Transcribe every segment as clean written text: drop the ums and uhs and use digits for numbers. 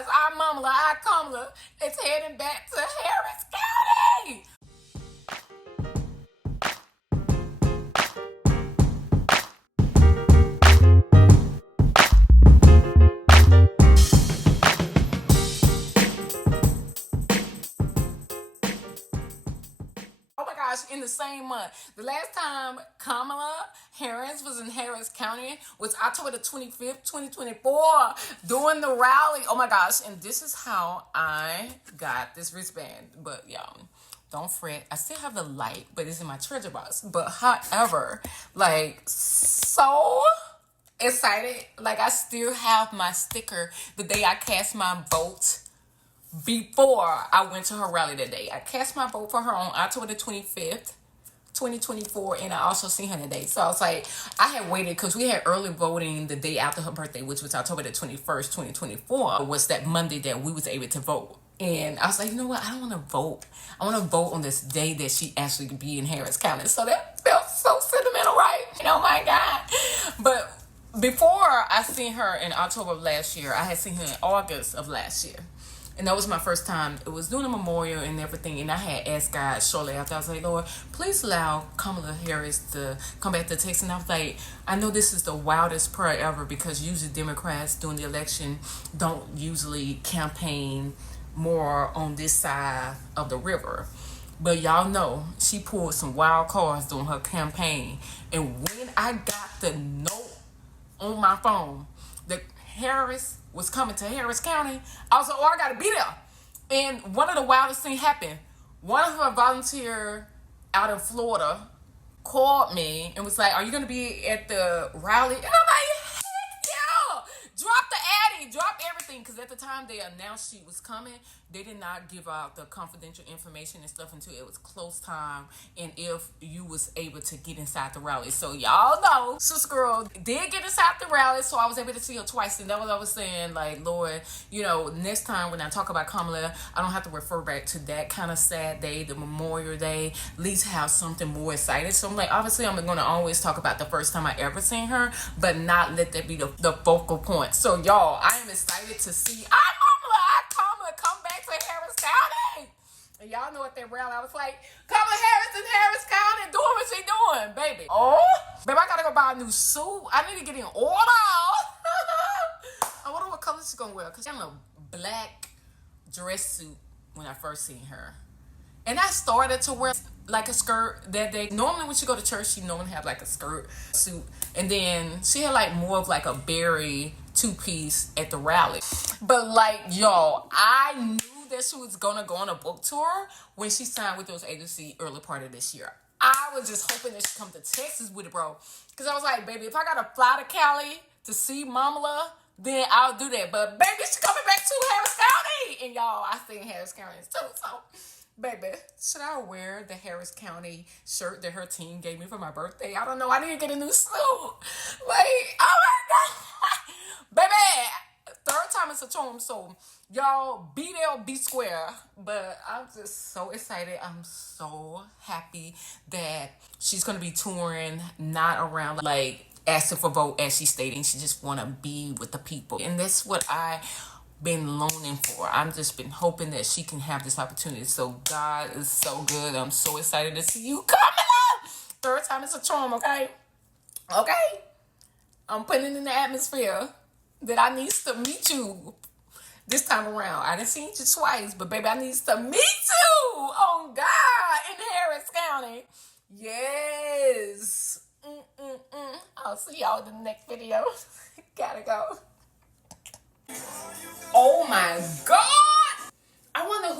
guys, our Kamala is heading back to Harris County. Oh my gosh, in the same month. The last time Kamala Harris was in Harris County was October the 25th, 2024, doing the rally. Oh my gosh, and this is how I got this wristband. But y'all, don't fret. I still have the light, but it's in my treasure box. But however, like, so excited. Like, I still have my sticker the day I cast my vote before I went to her rally that day. I cast my vote for her on October the 25th, 2024, and I also seen her today. So I was like, I had waited because we had early voting the day after her birthday, which was October the 21st, 2024, was that Monday that we was able to vote. And I was like, you know what? I don't want to vote. I want to vote on this day that she actually could be in Harris County. So that felt so sentimental, right? Oh my God. But before I seen her in October of last year, I had seen her in August of last year. And that was my first time. It was doing a memorial and everything. And I had asked God shortly after. I was like, Lord, please allow Kamala Harris to come back to Texas. And I was like, I know this is the wildest prayer ever because usually Democrats during the election don't usually campaign more on this side of the river. But y'all know she pulled some wild cards during her campaign. And when I got the note on my phone that Harris was coming to Harris County, I was like, oh, I gotta be there. And one of the wildest things happened. One of her volunteers out in Florida called me and was like, are you gonna be at the rally? And I'm like, heck yeah! Drop the addy, drop everything. Because at the time they announced she was coming, they did not give out the confidential information and stuff until it was close time and if you was able to get inside the rally. So y'all know, Sis Girl did get inside the rally, so I was able to see her twice. And that was what I was saying, like, Lord, you know, next time when I talk about Kamala, I don't have to refer back to that kind of sad day, the Memorial Day, at least have something more excited. So I'm like, obviously I'm going to always talk about the first time I ever seen her, but not let that be the focal point. So y'all, I am excited to see Kamala come back to Harris County. And y'all know at that rally, I was like, Kamala Harris in Harris County doing what she doing, baby. Oh, baby, I gotta go buy a new suit. I need to get in order. I wonder what color she's gonna wear, because she's in a black dress suit when I first seen her. And I started to wear like a skirt that day. Normally when she go to church, she normally have like a skirt suit. And then she had like more of like a berry two-piece at the rally. But like, y'all, I knew that she was gonna go on a book tour when she signed with those agencies early part of this year. I was just hoping that she'd come to Texas with it, bro. Because I was like, baby, if I gotta fly to Cali to see Mamala, then I'll do that. But baby, she's coming back to Harris County. And y'all, I seen Harris County too, so baby, should I wear the Harris County shirt that her team gave me for my birthday? I don't know. I need to get a new suit. Like, oh my God. Baby, third time is a charm. So, y'all, be there, be square. But I'm just so excited. I'm so happy that she's going to be touring, not around, like, asking for vote as she's stating. She just want to be with the people. And that's what I been longing for. I'm just been hoping that she can have this opportunity. So God is so good. I'm so excited to see you coming up. Third time is a charm, okay? Okay? I'm putting it in the atmosphere that I need to meet you this time around. I done seen you twice, but baby, I need to meet you. Oh God, in Harris County. Yes. I'll see y'all in the next video. Gotta go. Oh my God! I wonder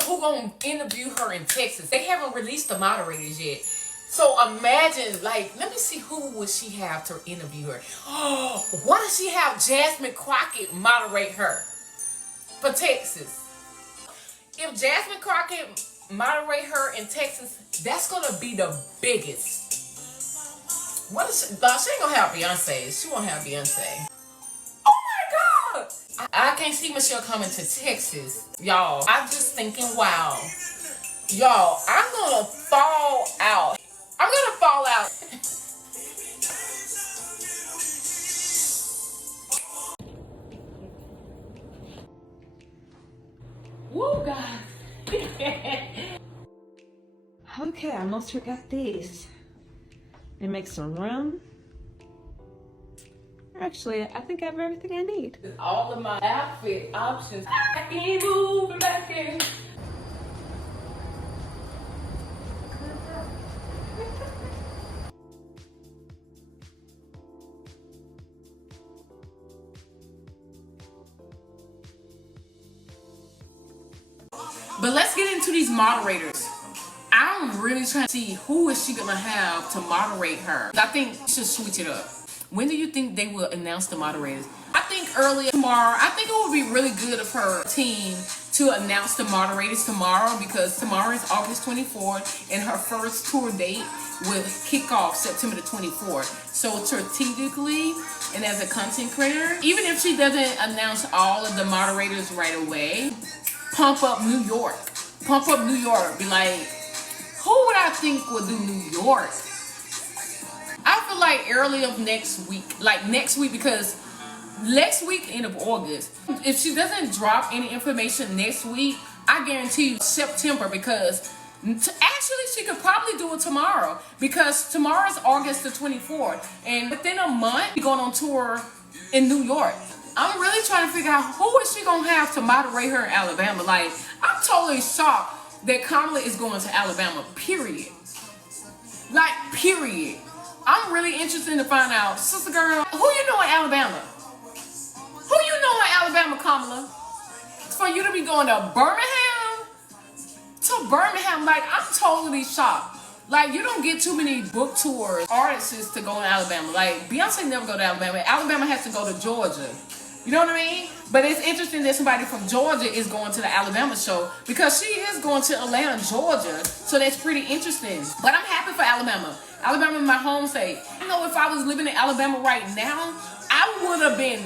who gonna interview her in Texas. They haven't released the moderators yet. So imagine, like, let me see who would she have to interview her. Oh, why does she have Jasmine Crockett moderate her for Texas? If Jasmine Crockett moderate her in Texas, that's gonna be the biggest. What is she? She ain't gonna have Beyonce. She won't have Beyonce. I can't see Michelle coming to Texas. Y'all, I'm just thinking, wow. Y'all, I'm gonna fall out. I'm gonna fall out. Woo, guys. Okay, I almost forgot these. It makes some room. Actually, I think I have everything I need. All of my outfit options. I can't move back in. But let's get into these moderators. I'm really trying to see who is she gonna have to moderate her. I think she should switch it up. When do you think they will announce the moderators? I think early tomorrow. I think it would be really good of her team to announce the moderators tomorrow, because tomorrow is August 24th and her first tour date will kick off September the 24th. So strategically and as a content creator, even if she doesn't announce all of the moderators right away, pump up New York. Pump up New York. Be like, who would I think would do New York? I feel like early of next week. Like next week, because next week, end of August. If she doesn't drop any information next week, I guarantee you September, because actually she could probably do it tomorrow, because tomorrow is August the 24th. And within a month, we're going on tour in New York. I'm really trying to figure out who is she gonna have to moderate her in Alabama. Like, I'm totally shocked that Kamala is going to Alabama, period. Like, period. I'm really interested to find out, sister girl, who you know in Alabama? Who you know in Alabama, Kamala? For you to be going to Birmingham? To Birmingham, like, I'm totally shocked. Like, you don't get too many book tours, artists to go in Alabama. Like, Beyonce never go to Alabama. Alabama has to go to Georgia. You know what I mean? But it's interesting that somebody from Georgia is going to the Alabama show, because she is going to Atlanta, Georgia. So that's pretty interesting. But I'm happy for Alabama. Alabama is my home state. I know if I was living in Alabama right now, I would have been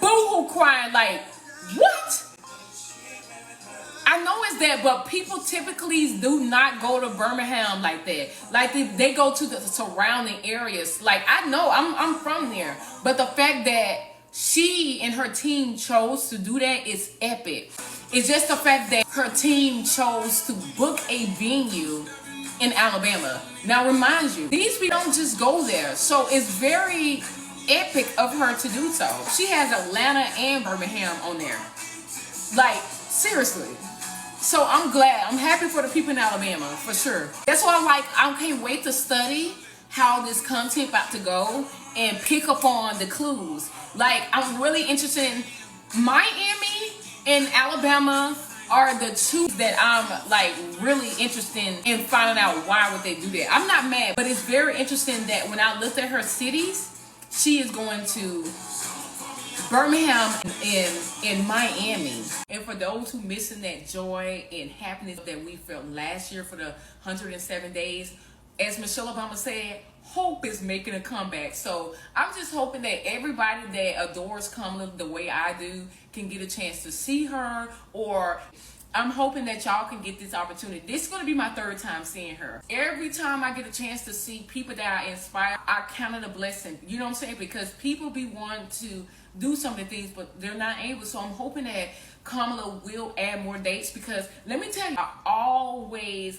boo-hoo crying like, what? I know it's that, but people typically do not go to Birmingham like that. Like they go to the surrounding areas. Like, I know I'm from there, but the fact that she and her team chose to do that is epic. It's just the fact that her team chose to book a venue in Alabama. Now, remind you, these people don't just go there, so it's very epic of her to do so. She has Atlanta and Birmingham on there. Like, seriously. So I'm glad. I'm happy for the people in Alabama, for sure. That's why I can't wait to study how this content about to go and pick up on the clues. Like, I'm really interested in Miami and Alabama are the two that I'm like really interested in finding out why would they do that. I'm not mad, but it's very interesting that when I looked at her cities, she is going to Birmingham and Miami. And for those who missing that joy and happiness that we felt last year for the 107 days, as Michelle Obama said, hope is making a comeback. So I'm just hoping that everybody that adores Kamala the way I do can get a chance to see her, or I'm hoping that y'all can get this opportunity. This is going to be my third time seeing her. Every time I get a chance to see people that I inspire, I count it a blessing. You know what I'm saying? Because people be wanting to do some of the things, but they're not able. So I'm hoping that Kamala will add more dates, because let me tell you, I always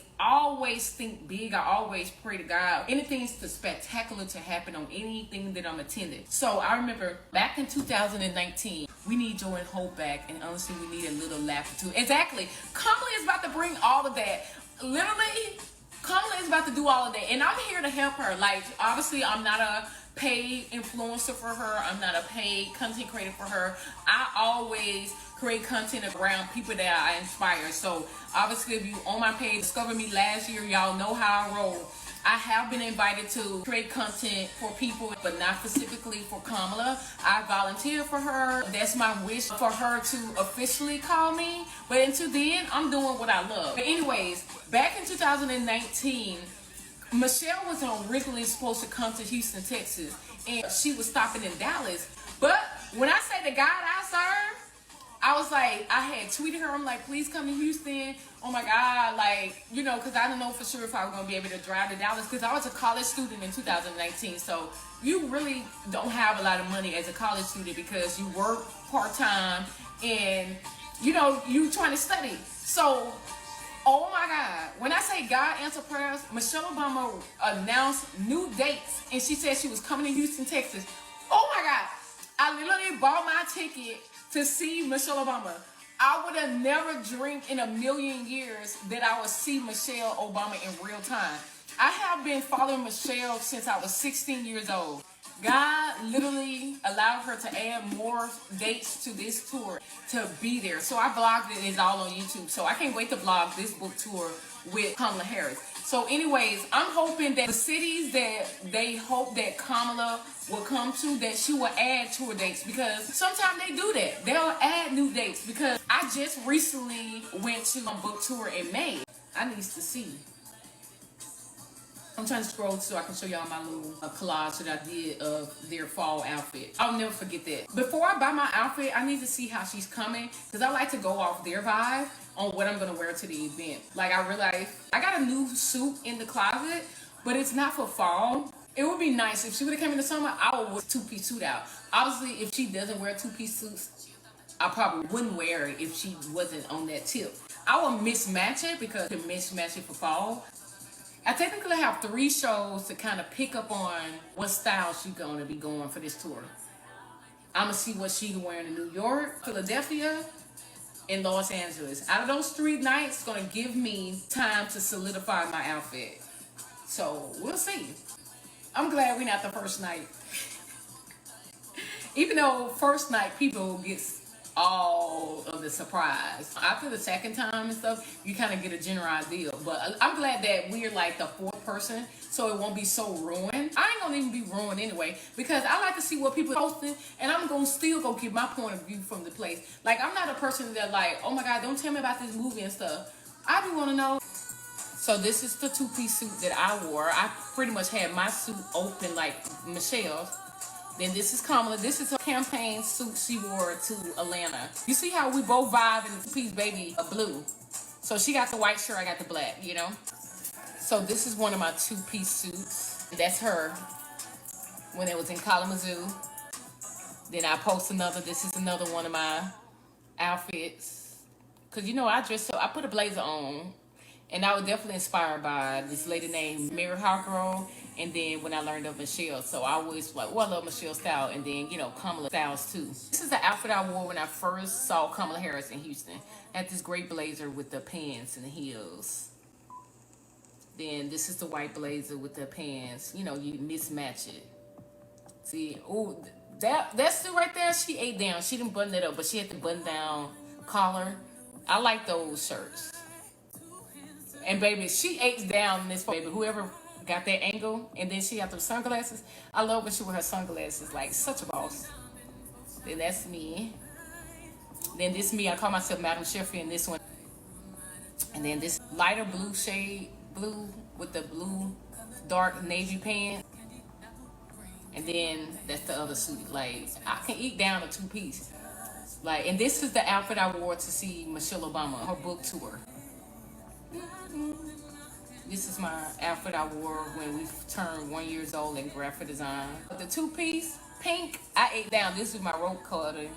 think big. I always pray to God anything's spectacular to happen on anything that I'm attending. So I remember back in 2019, we need joy and hope back, and honestly, we need a little laughter too. Exactly. Kamala is about to bring all of that. Literally, Kamala is about to do all of that, and I'm here to help her. Like, obviously, I'm not a paid influencer for her. I'm not a paid content creator for her. I always create content around people that I inspire. So obviously, if you on my page discovered me last year, y'all know how I roll. I have been invited to create content for people, but not specifically for Kamala. I volunteer for her. That's my wish, for her to officially call me. But until then, I'm doing what I love. But anyways, back in 2019, Michelle was originally supposed to come to Houston, Texas, and she was stopping in Dallas. But when I say the God I serve, I was like, I had tweeted her, I'm like, please come to Houston. Oh my God, like, you know, because I didn't know for sure if I was going to be able to drive to Dallas, because I was a college student in 2019. So you really don't have a lot of money as a college student because you work part-time and, you know, you trying to study. So, oh my God, when I say God answer prayers, Michelle Obama announced new dates and she said she was coming to Houston, Texas. Oh my God, I literally bought my ticket to see Michelle Obama. I would have never dreamed in a million years that I would see Michelle Obama in real time. I have been following Michelle since I was 16 years old. God literally allowed her to add more dates to this tour to be there. So I vlogged it. It's all on YouTube. So I can't wait to vlog this book tour with Kamala Harris. So anyways, I'm hoping that the cities that they hope that Kamala will come to, that she will add tour dates, because sometimes they do that. They'll add new dates, because I just recently went to a book tour in May. I need to see. I'm trying to scroll so I can show y'all my little collage that I did of their fall outfit. I'll never forget that. Before I buy my outfit, I need to see how she's coming, because I like to go off their vibe on what I'm going to wear to the event. Like, I realized I got a new suit in the closet, but it's not for fall. It would be nice if she would have come in the summer. I would wear a two-piece suit out. Obviously, if she doesn't wear two-piece suits, I probably wouldn't wear it if she wasn't on that tip. I will mismatch it, because I can mismatch it for fall. I technically have 3 shows to kind of pick up on what style she's going to be going for this tour. I'm going to see what she's wearing in New York, Philadelphia, and Los Angeles. Out of those 3 nights, it's going to give me time to solidify my outfit. So, we'll see. I'm glad we're not the first night. Even though first night people get all of the surprise. After the second time and stuff, you kind of get a general idea. But I'm glad that we're like the 4th person, so it won't be so ruined. I ain't gonna even be ruined anyway, because I like to see what people are posting, and I'm gonna still go give my point of view from the place. Like, I'm not a person that like, oh my God, don't tell me about this movie and stuff. I do want to know. So this is the 2-piece suit that I wore. I pretty much had my suit open like Michelle's. Then this is Kamala. This is her campaign suit she wore to Atlanta. You see how we both vibe in the 2-piece baby blue. So she got the white shirt, I got the black, you know. So this is one of my 2-piece suits. That's her when it was in Kalamazoo. Then I post another. This is another one of my outfits. Because, you know, I put a blazer on. And I was definitely inspired by this lady named Mary Hargrove. And then when I learned of Michelle, so I always like, well, I love Michelle's style. And then, you know, Kamala styles too. This is the outfit I wore when I first saw Kamala Harris in Houston. I had this great blazer with the pants and the heels. Then this is the white blazer with the pants. You know, you mismatch it. See, oh, that suit right there, she ate down. She didn't button it up, but she had the button down collar. I like those shirts. And baby, she ate down this baby. Whoever got that angle, and then she got those sunglasses. I love when she wear her sunglasses, like such a boss. Then that's me. Then this me, I call myself Madam Sheffield in this one. And then this lighter blue shade, blue with the blue dark navy pants. And then that's the other suit. Like, I can eat down a 2-piece. Like, and this is the outfit I wore to see Michelle Obama, her book tour. This is my outfit I wore when we turned 1 year old in graphic design. But the 2-piece, pink, I ate down. This was my rope cutting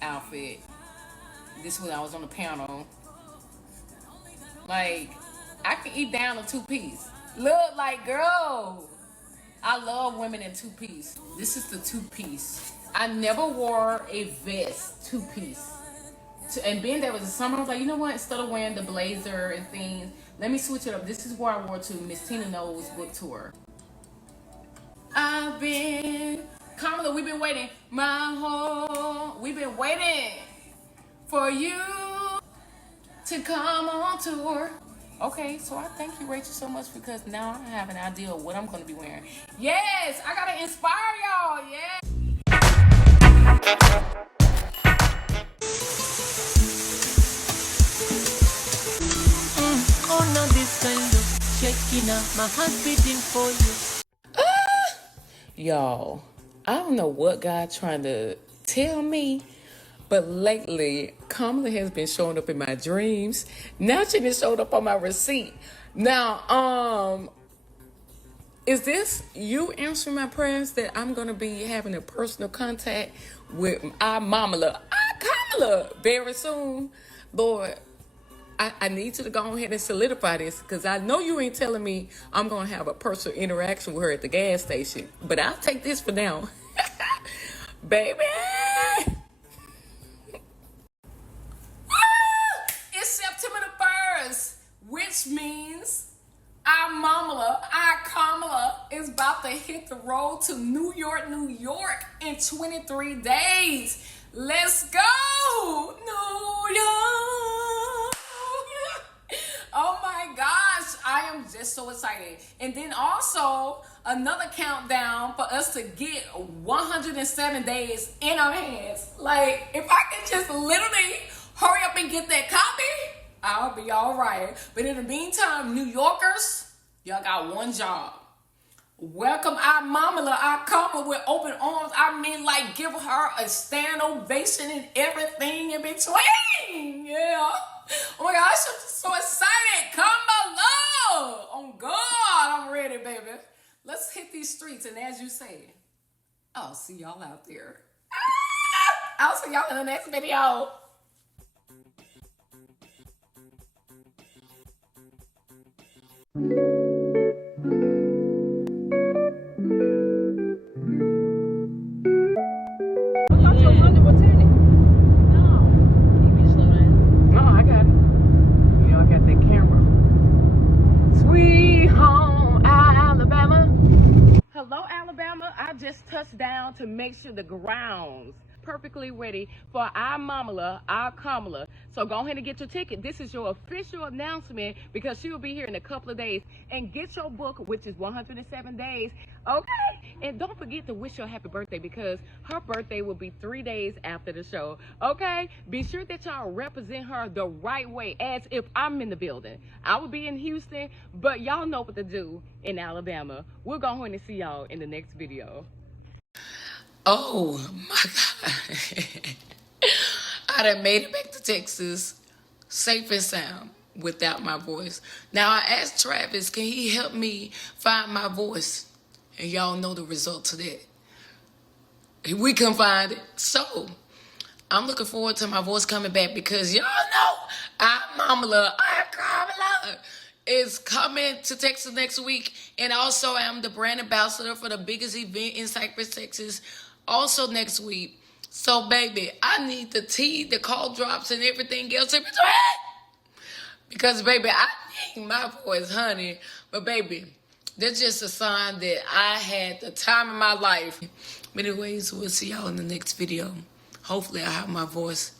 outfit. This was when I was on the panel. Like, I can eat down a 2-piece. Look, like, girl, I love women in 2-piece. This is the 2-piece. I never wore a vest 2-piece. And being that it was the summer, I was like, you know what? Instead of wearing the blazer and things, let me switch it up. This is what I wore to Miss Tina Knowles' book tour. Kamala, we've been waiting. We've been waiting for you to come on tour. Okay, so I thank you, Rachel, so much, because now I have an idea of what I'm going to be wearing. Yes, I got to inspire y'all. Yes. Oh no, this kind of shaking up, my heart's beating for you. Y'all, I don't know what God trying to tell me, But lately, Kamala has been showing up in my dreams. Now she been showed up on my receipt. Now, is this you answering my prayers that I'm gonna be having a personal contact with our Kamala very soon? Lord, I need you to go ahead and solidify this, because I know you ain't telling me I'm gonna have a personal interaction with her at the gas station. But I'll take this for now. Baby! It's September the 1st, which means our Kamala is about to hit the road to New York, in 23 days. Let's go, New York. Oh my gosh, I am just so excited. And then also another countdown for us to get 107 days in our hands. Like, if I can just literally hurry up and get that copy, I'll be all right. But in the meantime, New Yorkers, y'all got one job. Welcome our Kamala with open arms. I mean, like, give her a stand ovation and everything in between. Yeah. Oh my gosh, I'm just so excited. Kamala. Oh God, I'm ready, baby. Let's hit these streets. And as you say, I'll see y'all out there. I'll see y'all in the next video. Hello, Alabama. I just touched down to make sure the grounds perfectly ready for our Kamala. So go ahead and get your ticket. This is your official announcement, because she will be here in a couple of days. And get your book, which is 107 days. Okay? And don't forget to wish her a happy birthday, because her birthday will be 3 days after the show. Okay? Be sure that y'all represent her the right way, as if I'm in the building. I will be in Houston, but y'all know what to do in Alabama. We're going to see y'all in the next video. Oh my God. I done made it back to Texas safe and sound without my voice. Now I asked Travis, can he help me find my voice? And y'all know the result to that. We couldn't find it. So I'm looking forward to my voice coming back, because y'all know our Kamala is coming to Texas next week. And also I'm the brand ambassador for the biggest event in Cypress, Texas, also next week. So baby, I need the tea, the call drops, and everything else in between. Because baby, I need my voice, honey. But baby, that's just a sign that I had the time of my life. But anyways, we'll see y'all in the next video. Hopefully I have my voice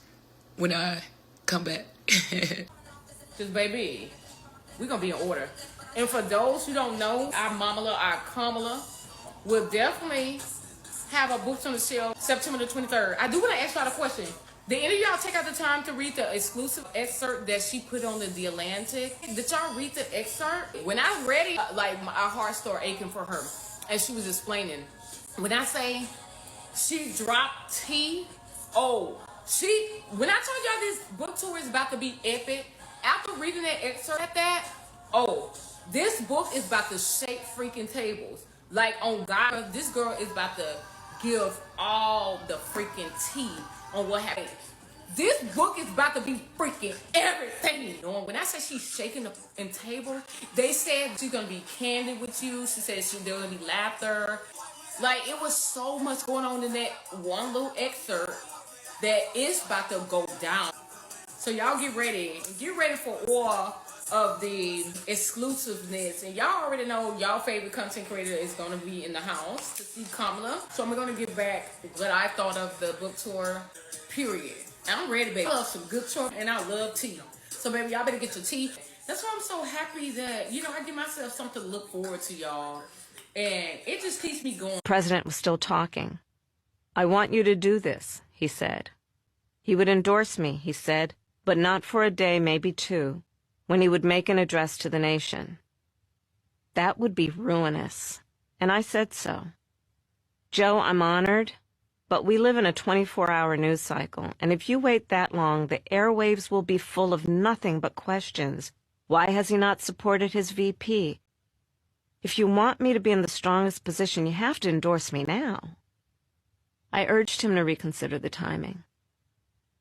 when I come back. Just baby, we're gonna be in order. And for those who don't know, our Kamala will definitely have a books on the shelf September the 23rd. I do want to ask y'all a question. Did any of y'all take out the time to read the exclusive excerpt that she put on the Atlantic? Did y'all read the excerpt? When I read it, like my heart started aching for her. And she was explaining. When I say she dropped tea, when I told y'all this book tour is about to be epic, after reading that excerpt at that, this book is about to shake freaking tables. Like, on God, this girl is about to give all the freaking tea on what happened. This book is about to be freaking everything. When I say she's shaking the table, they said she's gonna be candid with you. She said there's gonna be laughter. Like, it was so much going on in that one little excerpt that it's about to go down. So y'all get ready. Get ready for all of the exclusiveness. And y'all already know y'all favorite content creator is going to be in the house to see Kamala. So I'm going to give back what I thought of the book tour, period. And I'm ready, baby. I love some good tour, and I love tea. So, baby, y'all better get your tea. That's why I'm so happy that, I give myself something to look forward to, y'all. And it just keeps me going. The president was still talking. I want you to do this, he said. He would endorse me, he said, but not for a day, maybe two, when he would make an address to the nation. That would be ruinous, and I said so. Joe, I'm honored, But we live in a 24-hour news cycle, and if you wait that long, the airwaves will be full of nothing but questions. Why has he not supported his VP? If you want me to be in the strongest position, you have to endorse me now. I urged him to reconsider the timing.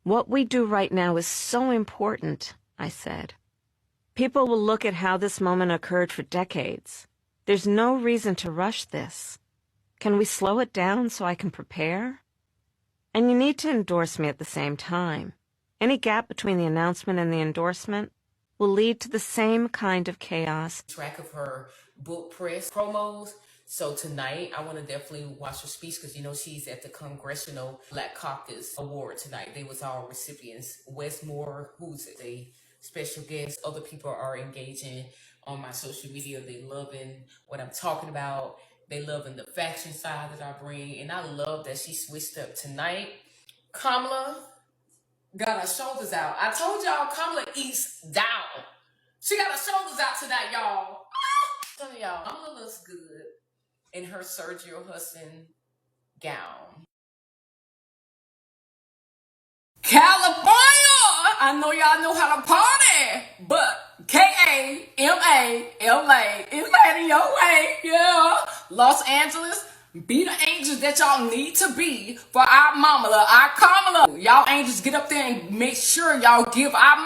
What we do right now is so important, I said. People will look at how this moment occurred for decades. There's no reason to rush this. Can we slow it down so I can prepare? And you need to endorse me at the same time. Any gap between the announcement and the endorsement will lead to the same kind of chaos. Track of her book press promos. So tonight, I want to definitely watch her speech because, you know, she's at the Congressional Black Caucus Award tonight. They was all recipients. Westmore, who's a special guest. Other people are engaging on my social media. They loving what I'm talking about. They loving the fashion side that I bring. And I love that she switched up tonight. Kamala got her shoulders out. I told y'all Kamala eats down. She got her shoulders out tonight, y'all. I'm telling y'all, Kamala looks good in her Sergio Hudson gown. California! I know y'all know how to party, but Kamala is heading your way, yeah. Los Angeles, be the angels that y'all need to be for our Kamala, our Kamala. Y'all angels get up there and make sure y'all give our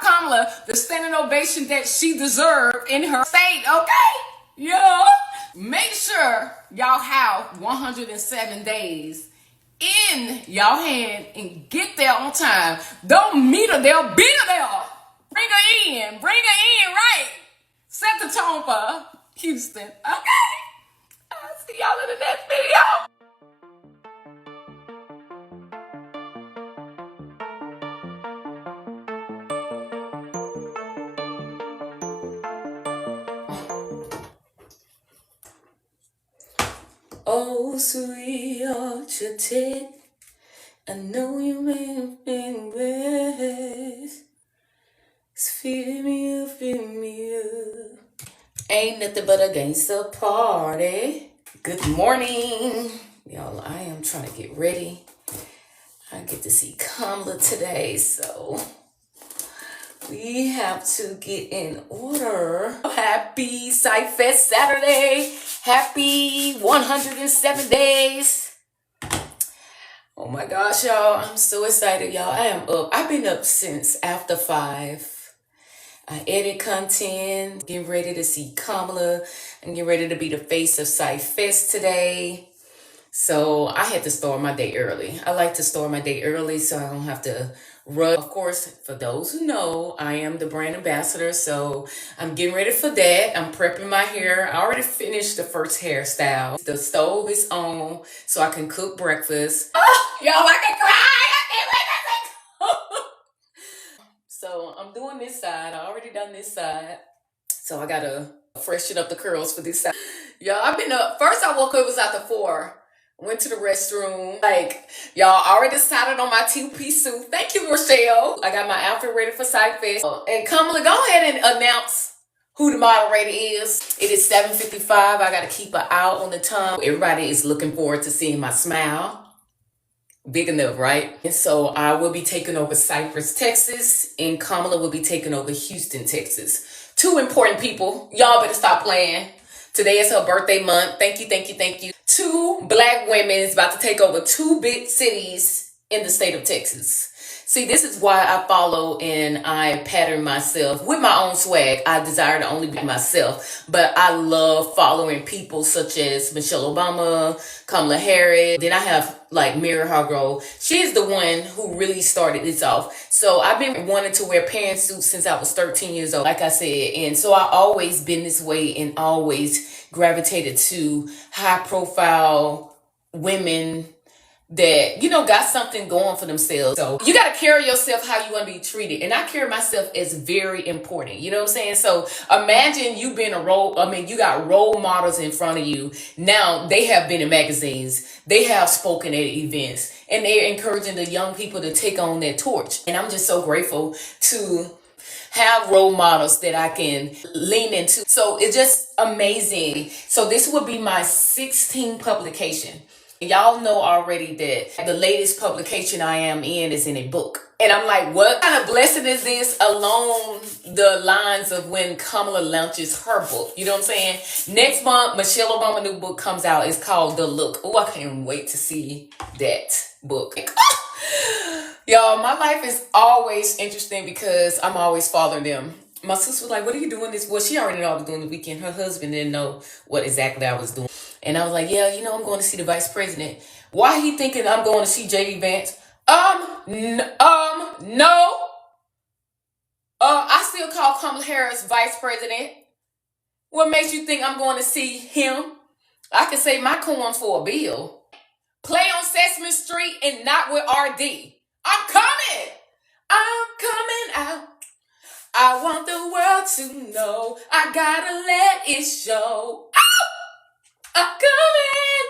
Kamala, the standing ovation that she deserved in her state, okay? Yeah. Make sure y'all have 107 days in y'all hand and get there on time. Don't meet her there, beat her there. Bring her in, right? Set the tone for Houston, okay? I'll see y'all in the next video. Oh, sweetheart, your take. I know you may have been best. Fill me up, fill me up. Ain't nothing but a gangsta party. Good morning. Y'all, I am trying to get ready. I get to see Kamala today, so we have to get in order. Happy Sight Fest Saturday. Happy 107 days. Oh my gosh, y'all. I'm so excited, y'all. I am up. I've been up since after 5. I edit content, getting ready to see Kamala, and getting ready to be the face of Sight Fest today. So I had to start my day early. I like to start my day early so I don't have to rush. Of course, for those who know, I am the brand ambassador, so I'm getting ready for that. I'm prepping my hair. I already finished the first hairstyle. The stove is on so I can cook breakfast. Oh, y'all, I can cry. I can't wait to So I'm doing this side. I already done this side. So I gotta freshen up the curls for this side. Y'all, I've been up. First I woke up, it was after 4. Went to the restroom. Like, y'all already decided on my two-piece suit. Thank you, Rochelle. I got my outfit ready for Sight Fest. And Kamala, go ahead and announce who the moderator is. It is 7:55. I got to keep an eye on the time. Everybody is looking forward to seeing my smile. Big enough, right? And so I will be taking over Cypress, Texas, and Kamala will be taking over Houston, Texas. 2 important people. Y'all better stop playing. Today is her birthday month. Thank you, thank you, thank you. 2 black women is about to take over 2 big cities in the state of Texas. See, this is why I follow and I pattern myself with my own swag. I desire to only be myself, but I love following people such as Michelle Obama, Kamala Harris. Then I have like Mary Hargrove. She's the one who really started this off. So I've been wanting to wear pantsuits since I was 13 years old, like I said. And so I always been this way and always gravitated to high profile women that, you know, got something going for themselves. So you got to carry yourself how you want to be treated. And I carry myself as very important. You know what I'm saying? So imagine you being you got role models in front of you. Now they have been in magazines. They have spoken at events. And they're encouraging the young people to take on that torch. And I'm just so grateful to have role models that I can lean into. So it's just amazing. So this will be my 16th publication. Y'all know already that the latest publication I am in is in a book. And I'm like, what kind of blessing is this along the lines of when Kamala launches her book? You know what I'm saying? Next month, Michelle Obama's new book comes out. It's called The Look. Oh, I can't wait to see that book. Y'all, my life is always interesting because I'm always following them. My sister was like, what are you doing this? Well, she already knew I was doing the weekend. Her husband didn't know what exactly I was doing. And I was like, yeah, I'm going to see the vice president. Why he thinking I'm going to see J.D. Vance? No. I still call Kamala Harris vice president. What makes you think I'm going to see him? I can save my coins for a bill. Play on Sesame Street and not with R.D. I'm coming out. I want the world to know. I gotta let it show. I'm coming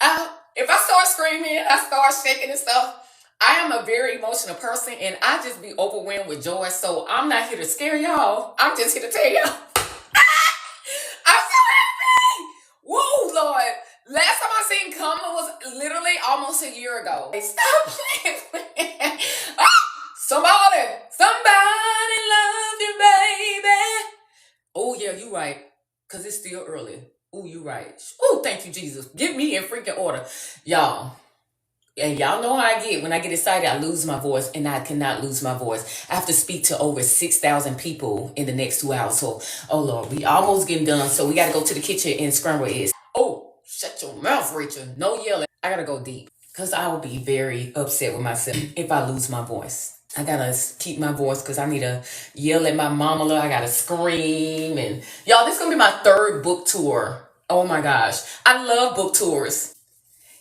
out. If I start screaming, I start shaking and stuff, I am a very emotional person and I just be overwhelmed with joy. So I'm not here to scare y'all. I'm just here to tell y'all. I'm so happy. Woo, Lord. Last time I seen Kamala was literally almost a year ago. Stop playing. Somebody love you, baby. Oh, yeah, you right. Because it's still early. Oh, you right. Oh, thank you, Jesus. Get me in freaking order. Y'all. And y'all know how I get. When I get excited, I lose my voice. And I cannot lose my voice. I have to speak to over 6,000 people in the next 2 hours. So, oh, Lord, we almost getting done. So we got to go to the kitchen and scramble eggs. Oh, shut your mouth, Rachel. No yelling. I got to go deep. Because I will be very upset with myself if I lose my voice. I gotta keep my voice because I need to yell at my mama. I gotta scream. And y'all, this is gonna be my 3rd book tour. Oh my gosh. I love book tours.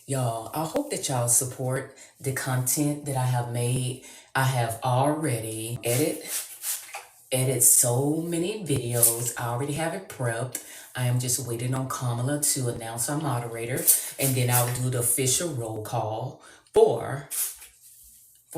Y'all, I hope that y'all support the content that I have made. I have already edited so many videos. I already have it prepped. I am just waiting on Kamala to announce our moderator. And then I'll do the official roll call for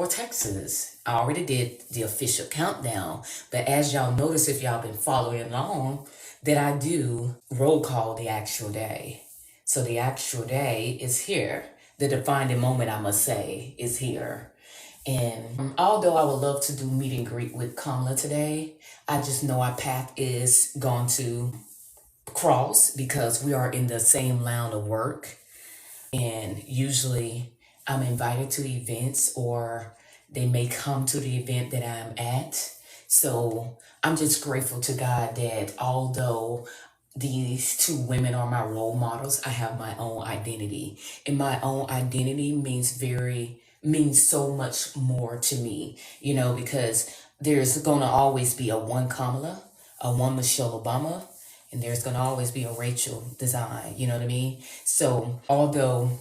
Texas. I already did the official countdown, but as y'all notice, if y'all been following along, that I do roll call the actual day. So the actual day is here. The defining moment, I must say, is here. And although I would love to do meet and greet with Kamala today, I just know our path is going to cross because we are in the same line of work. And usually I'm invited to events or they may come to the event that I'm at. So I'm just grateful to God that although these 2 women are my role models, I have my own identity. And my own identity means so much more to me, because there's going to always be a one Kamala, a one Michelle Obama, and there's going to always be a Rachel Design, you know what I mean? So although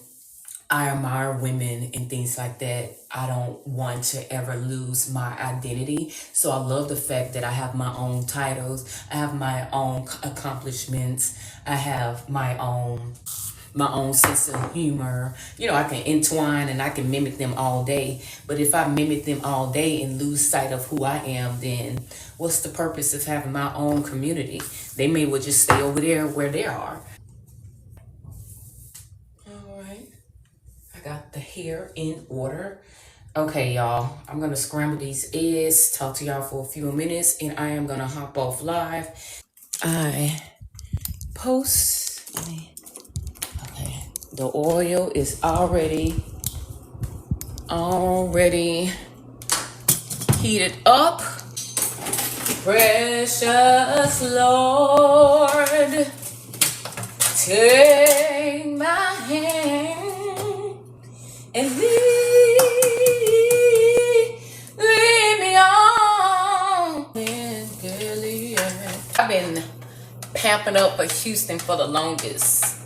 I admire women and things like that, I don't want to ever lose my identity. So I love the fact that I have my own titles. I have my own accomplishments. I have my own sense of humor. I can entwine and I can mimic them all day. But if I mimic them all day and lose sight of who I am, then what's the purpose of having my own community? They may well just stay over there where they are. All right. I got the hair in order. Okay, y'all. I'm going to scramble these eggs, talk to y'all for a few minutes, and I am going to hop off live. I post. Okay. The oil is already heated up. Precious Lord, take my hand and lead me on. I've been pamping up for Houston for the longest.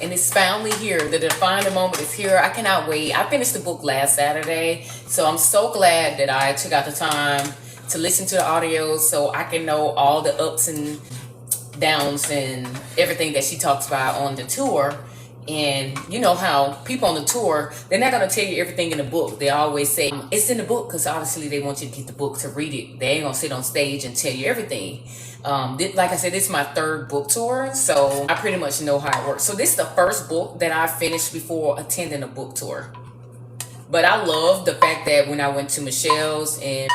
And it's finally here. The defining moment is here. I cannot wait. I finished the book last Saturday. So I'm so glad that I took out the time to listen to the audio so I can know all the ups and downs and everything that she talks about on the tour. And you know how people on the tour, they're not going to tell you everything in the book. They always say it's in the book because obviously they want you to get the book to read it. They ain't going to sit on stage and tell you everything. Like I said, this is my third book tour, so I pretty much know how it works. So this is the first book that I finished before attending a book tour. But I love the fact that when I went to Michelle's and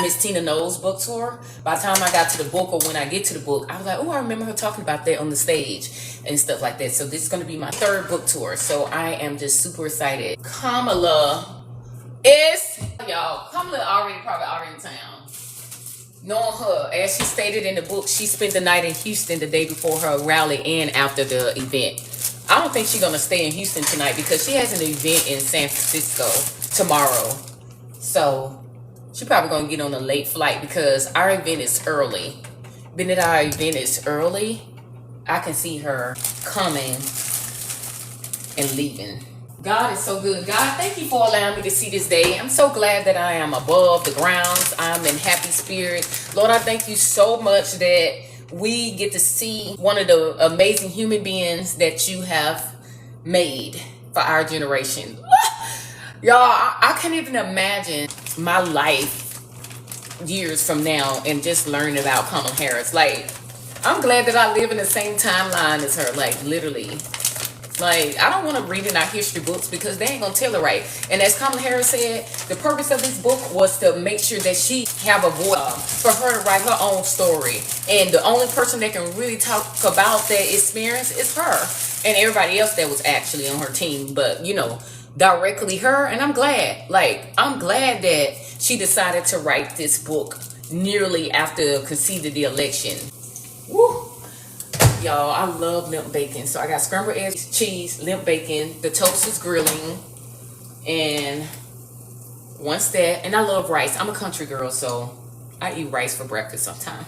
Miss Tina Knowles book tour, by the time I got to the book, or when I get to the book, I was like, oh, I remember her talking about that on the stage and stuff like that. So this is going to be my third book tour, so I am just super excited. Kamala probably already in town. Knowing her, as she stated in the book, she spent the night in Houston the day before her rally and after the event. I don't think she's going to stay in Houston tonight because she has an event in San Francisco tomorrow. So she probably going to get on a late flight because our event is early. Being that our event is early, I can see her coming and leaving. God is so good. God, thank you for allowing me to see this day. I'm so glad that I am above the grounds. I'm in happy spirit. Lord, I thank you so much that we get to see one of the amazing human beings that you have made for our generation. Y'all, I can't even imagine my life years from now and just learning about Kamala Harris. Like, I'm glad that I live in the same timeline as her, like literally. Like, I don't want to read in our history books because they ain't gonna tell it right. And as Kamala Harris said, the purpose of this book was to make sure that she have a voice for her to write her own story. And the only person that can really talk about that experience is her and everybody else that was actually on her team. But, you know, directly her. And I'm glad. Like, I'm glad that she decided to write this book nearly after conceded the election. Woo! Y'all, I love limp bacon. So I got scrambled eggs, cheese, limp bacon. The toast is grilling. And once that, and I love rice. I'm a country girl, so I eat rice for breakfast sometimes.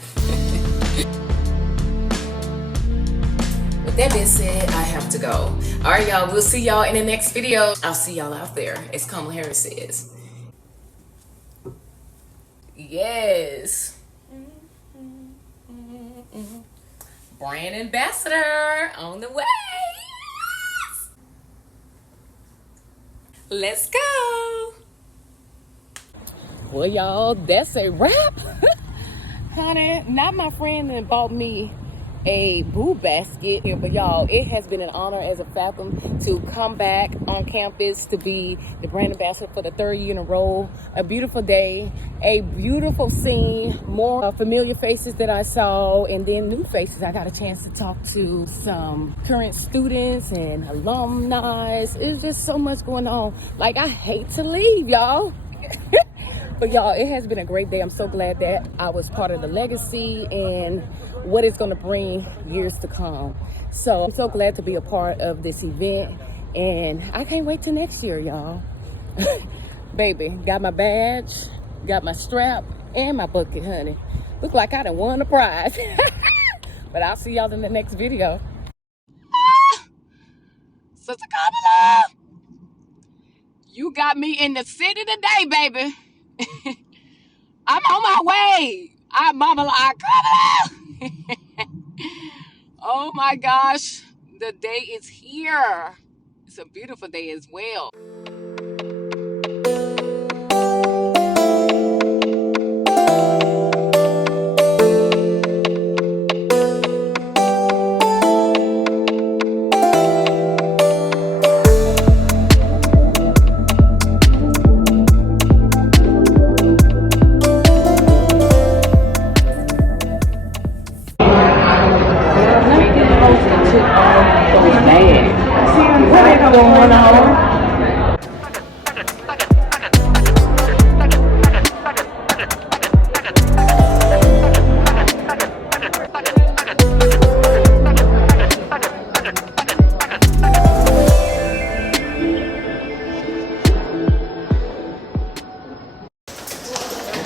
With that being said, I have to go. All right, y'all. We'll see y'all in the next video. I'll see y'all out there, as Kamala Harris says. Yes. Brand ambassador on the way. Let's go. Well, y'all, that's a wrap. Honey, not my friend that bought me a boo basket, but y'all, it has been an honor as a faculty to come back on campus to be the brand ambassador for the third year in a row. A beautiful day, a beautiful scene, more familiar faces that I saw, and then new faces. I got a chance to talk to some current students and alumni. It's just so much going on. Like, I hate to leave, y'all. But y'all, it has been a great day. I'm so glad that I was part of the legacy and what it's going to bring years to come. So I'm so glad to be a part of this event, and I can't wait till next year, y'all. Baby, got my badge, got my strap, and my bucket, honey. Look like I done won a prize. But I'll see y'all in the next video. Sister Kamala, you got me in the city today, baby. I'm on my way. I'm Mama Kamala. Oh my gosh, the day is here. It's a beautiful day as well.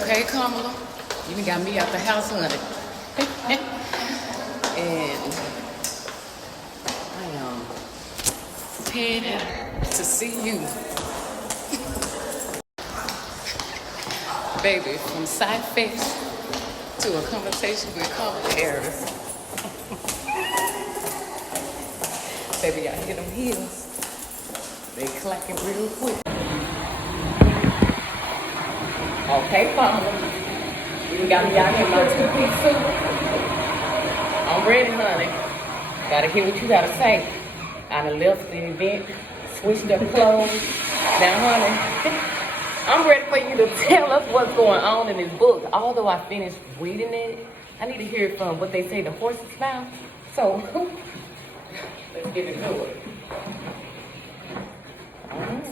Okay, Kamala, you done got me out the house, honey. And I am headed to see you. Baby, from side face to a conversation with Kamala Harris. Baby, I hear them heels. They clacking real quick. Okay, Kamala. You got me out here in my two-piece suit. I'm ready, honey. Gotta hear what you gotta say. I done left the event, switched up clothes. Now, honey, I'm ready for you to tell us what's going on in this book. Although I finished reading it, I need to hear it from what they say the horse's mouth. So, let's get into it. All right.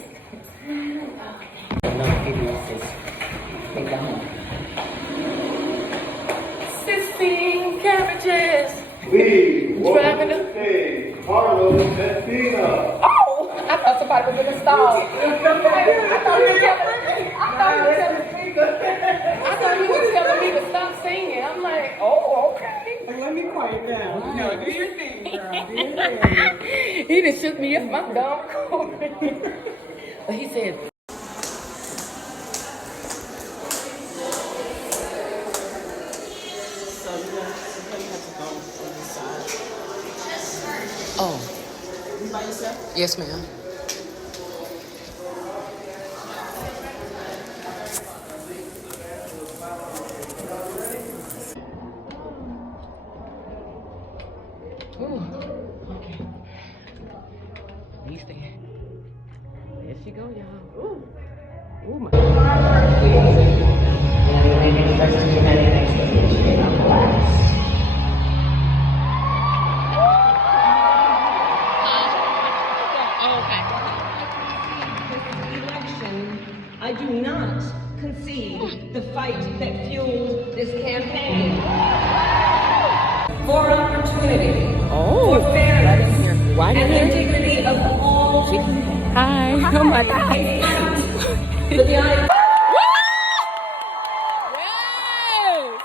Another video says, they gone. Sissy cabbages. Please, Driving welcome to the stage, Carlos Messina. Oh, I thought somebody was in the stall. I thought he was telling me to stop singing. I'm like, oh, okay. Let me quiet down. No, do your thing, girl. Do your thing. He just shook me up my dumb cord. But he said, oh. You by yourself? Yes, ma'am. Ooh, okay. He's there. There she go, y'all. Ooh. Ooh, my. I do not concede the fight that fueled this campaign. For opportunity, for fairness, and the dignity of all. Hi. Oh my God. But the idea. Yes!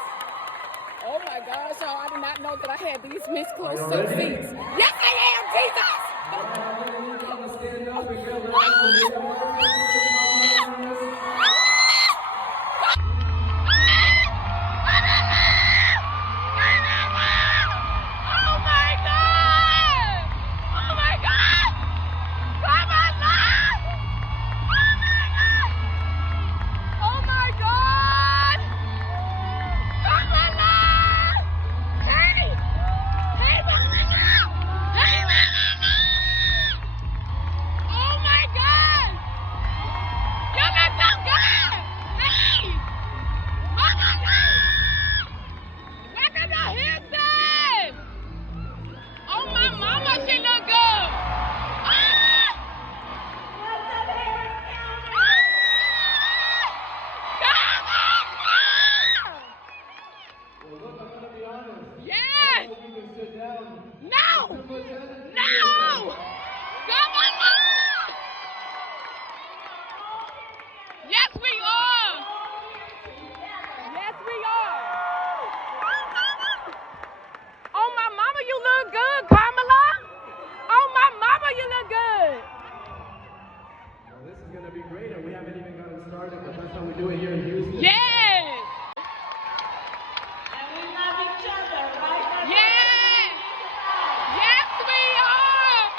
Oh my gosh, y'all, I did not know that I had these misclosed seats. Yes, I am, Jesus! Oh my God! Oh my God! Come on, Lord! Oh my God! Oh my God! Come on, Lord! Hey! Hey, Mama! Hey, Mama! Oh my God! You look so good! Hey! Oh my God! Welcome to Houston! Oh my mama, she look good! Ah! Yes! No! No! Come on! Yes, we are! Yes, we are! Oh, my mama, you look good, Kamala! Oh, my mama, you look good! Well, this is going to be great, and we haven't even gotten started, but that's how we do it here in Houston. Yes! And we love each other, right? Yes! Yes, we are!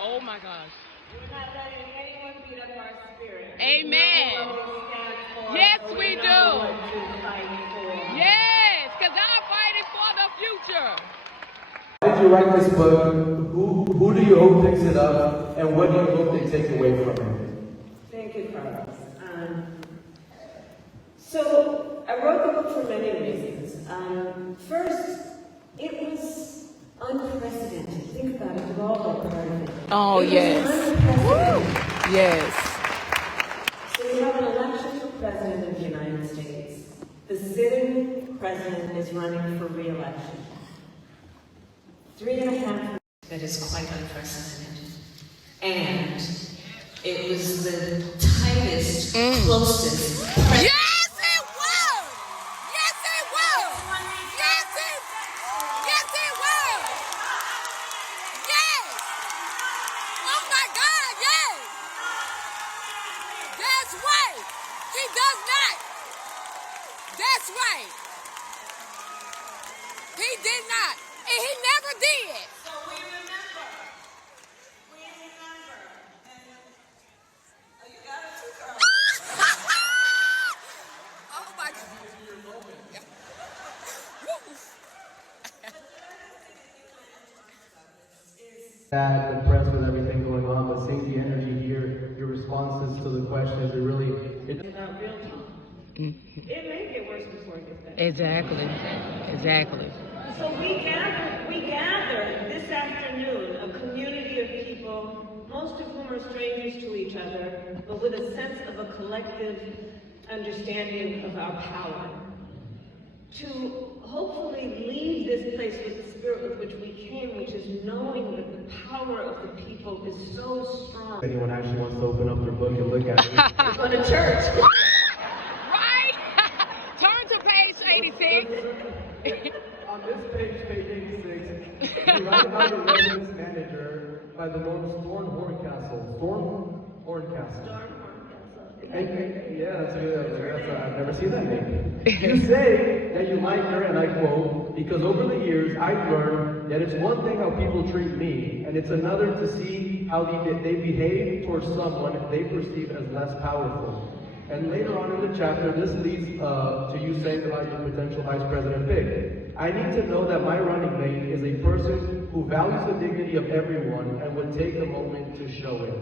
Oh, my gosh. We're not letting anyone beat up our spirit. Amen. Yes, we do. Yes, because I'm fighting for the future. Why did you write this book? Who do you hope picks it up, and what do you hope they take away from it? Thank you, Carlos. So I wrote the book for many reasons. First, it was unprecedented. Think about it, we've all been part of it. Oh, It yes. was unprecedented. Yes. So we have an election for president of the United States. The sitting president is running for re-election. 3.5. That is quite unprecedented. And it was the tightest, closest. Yes, it was! Yes, it was! Yes, it was! Yes! Oh my God, yes! That's right! He does not! That's right! He did not! And he never did! So we remember. We remember. And you got it too, girl. Oh my God. Yeah. Woo. sad, depressed with everything going on, but seeing the energy here, your responses to the questions, it really, About real talk. It may get worse before it gets better. Exactly. Exactly. So we gather this afternoon a community of people, most of whom are strangers to each other, but with a sense of a collective understanding of our power. To hopefully leave this place with the spirit with which we came, which is knowing that the power of the people is so strong. if anyone actually wants to open up their book and look at it. Go to church. Right? Turn to page 86. On this page 86, we write about a residence manager by the name of Storm Horncastle. Storm Horncastle. Yeah, that's a good. I've never seen that name. You say that you like her, and I quote, because over the years I've learned that it's one thing how people treat me, and it's another to see how they behave towards someone they perceive as less powerful. And later on in the chapter, this leads to you saying about your potential vice president pick. I need to know that my running mate is a person who values the dignity of everyone and would take a moment to show it.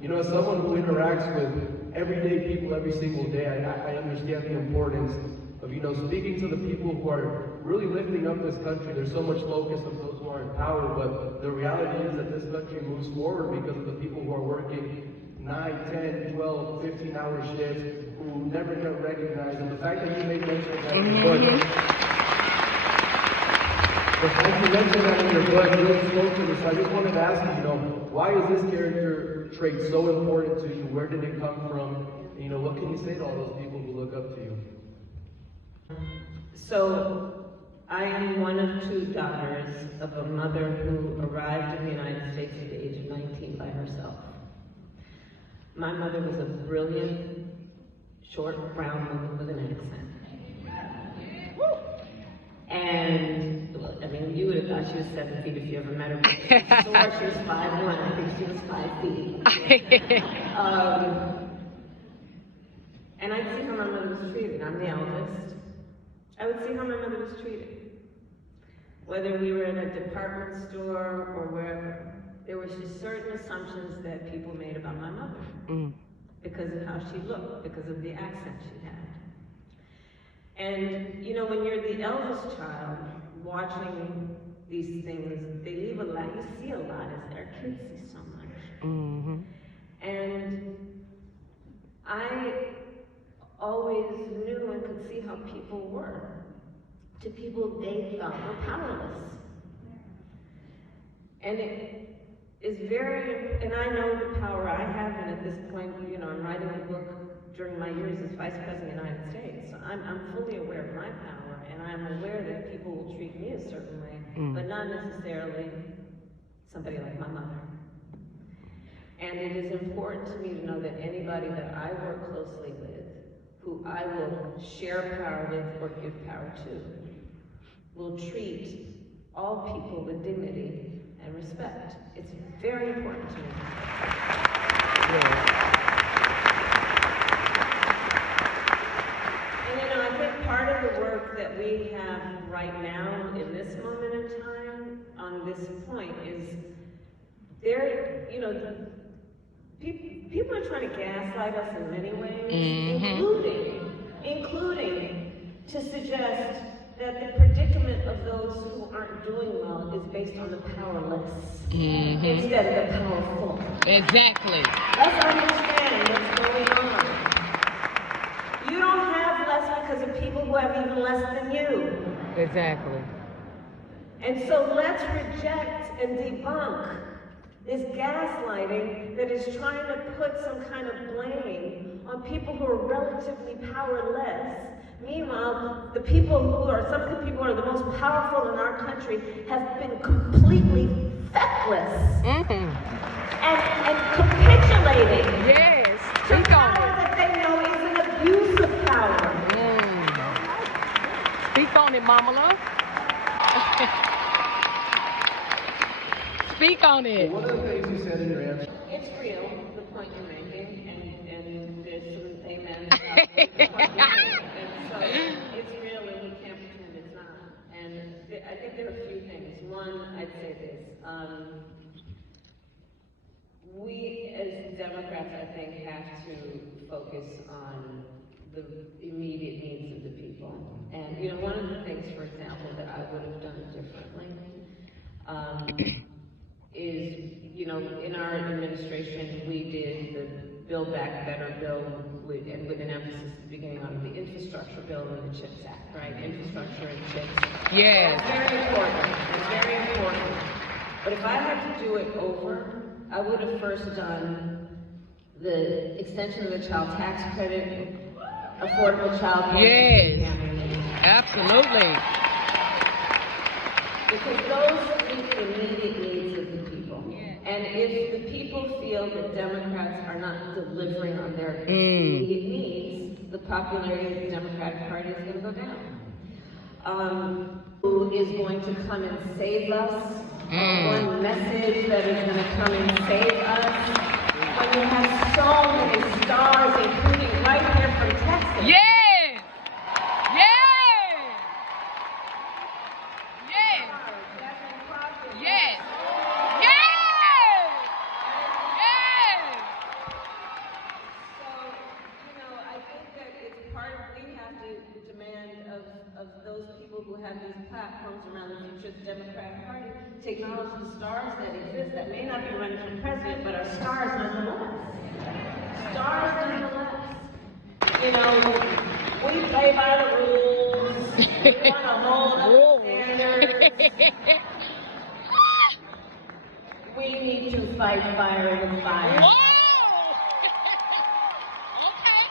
You know, as someone who interacts with everyday people every single day, I understand the importance of, you know, speaking to the people who are really lifting up this country. There's so much focus on those who are in power, but the reality is that this country moves forward because of the people who are working 9, 10, 12, 15-hour shifts, who never get recognized. And the fact that you made mention of that in your book, the fact you mentioned that in your book really spoke to me. So I just wanted to ask you, you know, why is this character trait so important to you? Where did it come from? You know, what can you say to all those people who look up to you? So, I am one of 2 daughters of a mother who arrived in the United States at the age of 19 by herself. My mother was a brilliant, short, brown woman with an accent. And, well, I mean, you would have thought she was 7 feet if you ever met her. But she was short, she was 5'1", I think she was 5 feet. And I'd see how my mother was treated. I'm the eldest. I would see how my mother was treated. Whether we were in a department store or wherever, there were just certain assumptions that people made about my mother because of how she looked, because of the accent she had. And, you know, when you're the eldest child, watching these things, they leave a lot, you see a lot as their kids see so much. And I always knew and could see how people were to people they thought were powerless. And it is very, and I know the power I have, and at this point, you know, I'm writing a book during my years as Vice President of the United States, so I'm fully aware of my power, and I'm aware that people will treat me a certain way, but not necessarily somebody like my mother. And it is important to me to know that anybody that I work closely with, who I will share power with or give power to, will treat all people with dignity and respect. It's very important to me. And you know, I think part of the work that we have right now in this moment in time on this point is there, you know, people are trying to gaslight us in many ways, including to suggest that the predicament of those who aren't doing well is based on the powerless instead of the powerful. Exactly. Let's understand what's going on. You don't have less because of people who have even less than you. Exactly. And so let's reject and debunk this gaslighting that is trying to put some kind of blame on people who are relatively powerless. Meanwhile, the people who are, some of the people who are the most powerful in our country have been completely feckless and capitulating Yes. to Speak on power it. that they know is an abuse of power. Speak on it, Mama Love. Speak on it. One of the things you said in your answer. It's real, the point you're making, and there's some amen to the point you're making. And so it's real and we can't pretend it's not. And I think there are a few things. One, I'd say this. I think, have to focus on the immediate needs of the people. And, you know, one of the things, for example, that I would have done differently is, you know, in our administration, we did the Build Back Better bill, and with an emphasis at the beginning on the infrastructure bill and the CHIPS Act, right? Infrastructure and CHIPS. Yes. It's very important. It's very important. But if I had to do it over, I would have first done the extension of the child tax credit, affordable child care. Yes. Absolutely. Because those meet the immediate needs of the people. And if the people feel that Democrats are not delivering on their immediate needs, the popularity of the Democratic Party is going to go down. Who is going to come and save us? One message that is going to come and save us? When you have so many stars, including right here from Texas. Yes. Yes. Yes. Yes. Yes. Yes. So, you know, I think that it's part of, we have to demand of those people who have these platforms around the future of the Democratic Party to acknowledge the stars that exist that may not be running for president, but are stars nonetheless. Stars nonetheless. You know, we play by the rules. We want to hold up standards. We need to fight fire with fire. Whoa. Okay.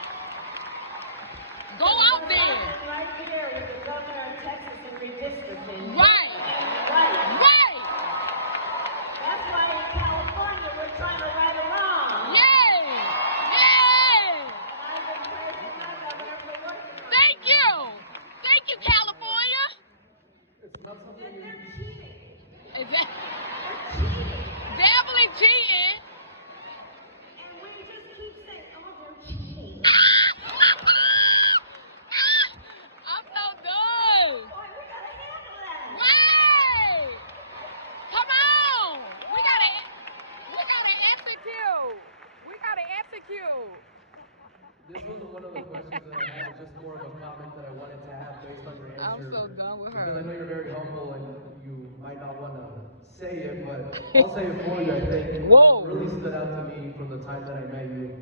Go out there. Right here with the governor of Texas and redistricting. Right. Right. Right. That's why in California we're trying to right a wrong. Yes. Yes. I've been praising my governor for working. Thank you. Thank you, California. And they're cheating. Is that They're cheating. definitely cheating? And we just keep saying, oh, they're cheating. I'm so done. Boy, we gotta handle that. Right. Come on. We gotta execute. We gotta execute. This wasn't one of the questions that I had, just more of a comment that I wanted to have based on your answer. I'm so done with Because I her. know you're very humble and you might not want to say it, but I'll say it for you. I think Whoa. what really stood out to me from the time that I met you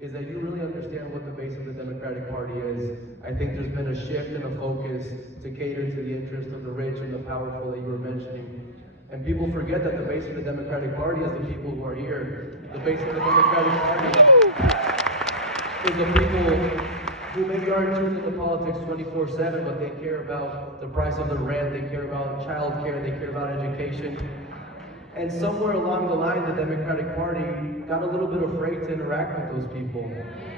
is that you really understand what the base of the Democratic Party is. I think there's been a shift in the focus to cater to the interest of the rich and the powerful that you were mentioning. And people forget that the base of the Democratic Party is the people who are here. The base of the Democratic Party is the people who maybe aren't tuned into politics 24/7, but they care about the price of the rent, they care about child care, they care about education. And somewhere along the line, the Democratic Party got a little bit afraid to interact with those people.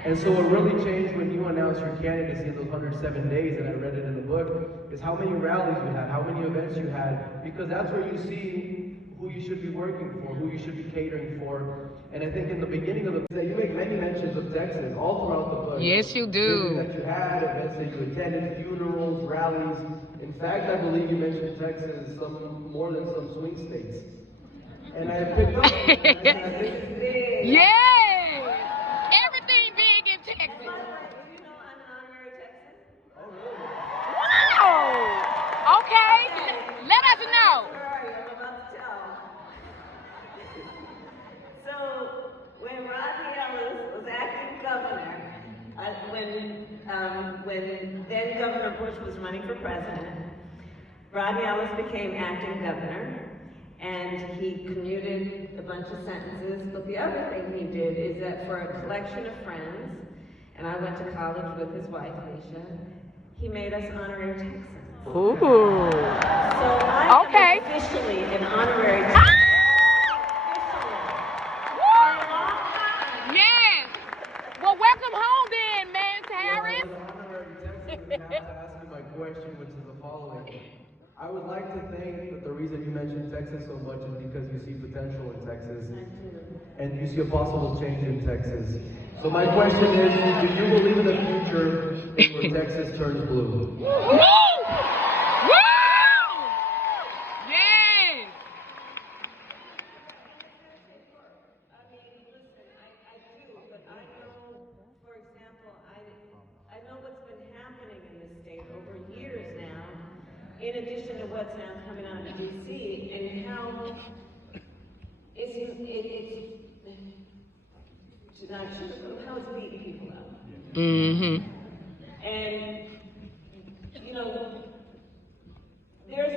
And so what really changed when you announced your candidacy in those 107 days, and I read it in the book, is how many rallies you had, how many events you had, because that's where you see who you should be working for, who you should be catering for. And I think in the beginning of the book, you make many mentions of Texas all throughout the book. Yes, you do. Visions that you had, events that you attended, funerals, rallies. In fact, I believe you mentioned Texas more than some swing states. And I picked up. Yes. Everything big in Texas. You know I'm an honorary Texan. Wow. Okay. Let us know. Sorry, I'm about to tell. So, when Rodney Ellis was acting governor, when then Governor Bush was running for president, Rodney Ellis became acting governor, and he commuted a bunch of sentences. But the other thing he did is that for a collection of friends, and I went to college with his wife, Alicia, he made us honorary Texans. Ooh. So I Okay. am officially an honorary Texan. Yes. Well, welcome home then, Ms. Harris. As an honorary Texan, we have to ask you my question, which is the following. I would like to think that the reason you mentioned Texas so much is because you see potential in Texas. And you see a possible change in Texas. So my question is, do you believe in a future where Texas turns blue? Woo! Woo! Yes. I mean, listen, I do, in addition to what's now coming out of DC, and how how it's beating people up. Mm-hmm. And, you know, there's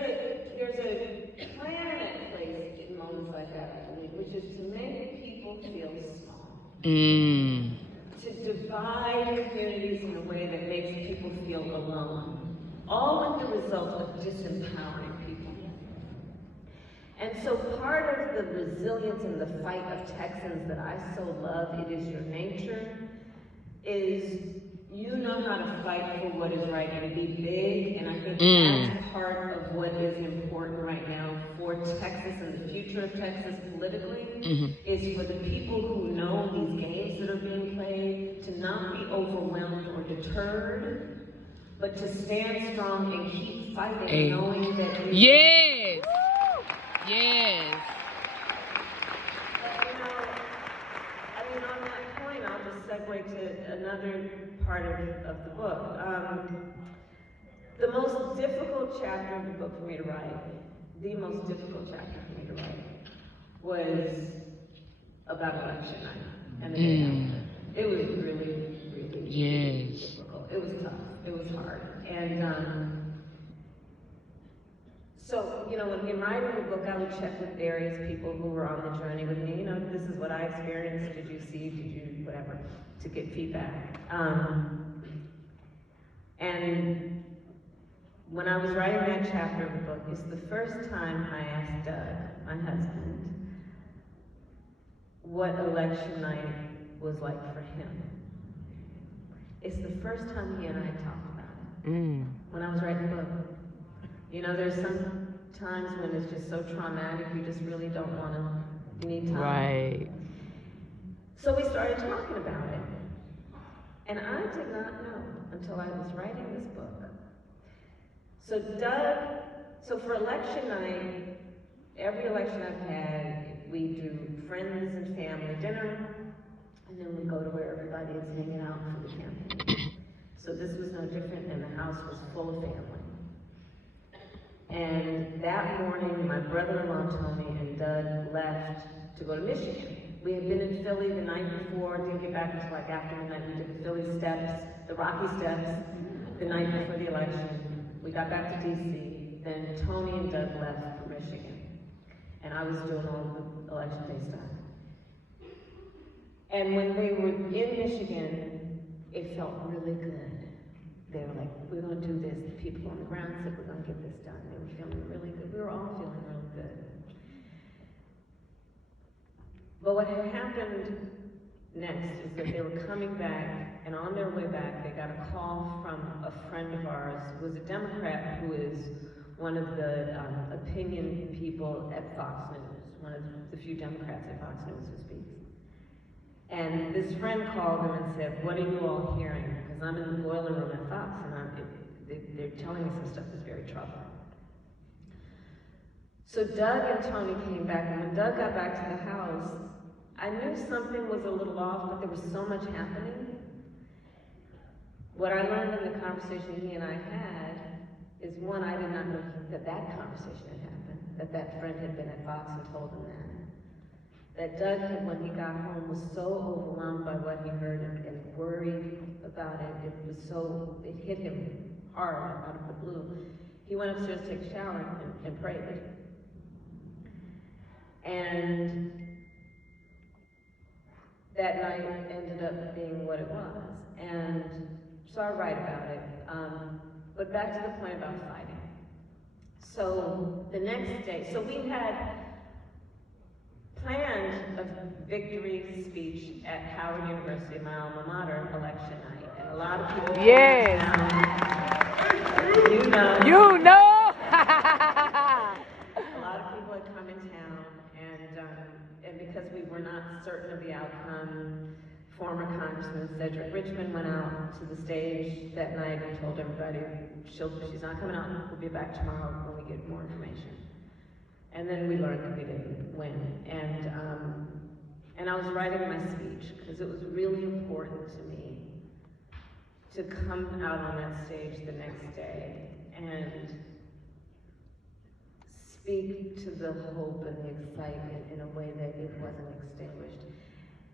a plan at place in moments like that, I believe, which is to make people feel small. Mm. To divide communities in a way that makes people feel alone. All with the result of disempowering people. And so part of the resilience and the fight of Texans that I so love, it is your nature, is you know how to fight for what is right and be big, and I think that's part of what is important right now for Texas and the future of Texas politically, is for the people who know these games that are being played to not be overwhelmed or deterred, but to stand strong and keep fighting, knowing that Yes. Yes. But, you know, I mean, on that point, I'll just segue to another part of the book. The most difficult chapter of the book for me to write, the most difficult chapter for me to write, was about election night and the day after. It was really, really difficult. It was tough. It was hard. And so, you know, in writing the book, I would check with various people who were on the journey with me. You know, this is what I experienced. Did you see? Did you whatever? To get feedback. And when I was writing that chapter of the book, it's the first time I asked Doug, my husband, what election night was like for him. It's the first time he and I talked about it. When I was writing the book. You know, there's some times when it's just so traumatic, you just really don't want to, you need time. Right. So we started talking about it. And I did not know until I was writing this book. So for election night, every election I've had, we do friends and family dinner, and then we go to where everybody is hanging out for the campaign. So this was no different, and the house was full of family. And that morning, my brother-in-law Tony and Doug left to go to Michigan. We had been in Philly the night before, didn't get back until like after midnight. We did the Philly steps, the Rocky steps, the night before the election. We got back to DC, then Tony and Doug left for Michigan. And I was doing all the election day stuff. And when they were in Michigan, it felt really good. They were like, we're going to do this. The people on the ground said, we're going to get this done. They were feeling really good. We were all feeling really good. But what had happened next is that they were coming back, and on their way back, they got a call from a friend of ours who was a Democrat who is one of the opinion people at Fox News, one of the few Democrats at Fox News who speaks. And this friend called them and said, what are you all hearing? Because I'm in the boiler room at Fox, and they're telling me some stuff that's very troubling. So Doug and Tony came back, and when Doug got back to the house, I knew something was a little off, but there was so much happening. What I learned in the conversation he and I had is, one, I did not know that conversation had happened, that friend had been at Fox and told him that. That Doug had, when he got home, was so overwhelmed by what he heard and worried about it. It hit him hard out of the blue. He went upstairs to take a shower and prayed. And that night ended up being what it was. And so I write about it. But back to the point about fighting. So the next day, so we had planned a victory speech at Howard University, my alma mater, election night. And a lot of people Yes. you know. You know. A lot of people had come in town, and because we were not certain of the outcome, former Congressman Cedric Richmond went out to the stage that night and told everybody she's not coming out. We'll be back tomorrow when we get more information. And then we learned that we didn't win. And I was writing my speech because it was really important to me to come out on that stage the next day and speak to the hope and the excitement in a way that it wasn't extinguished.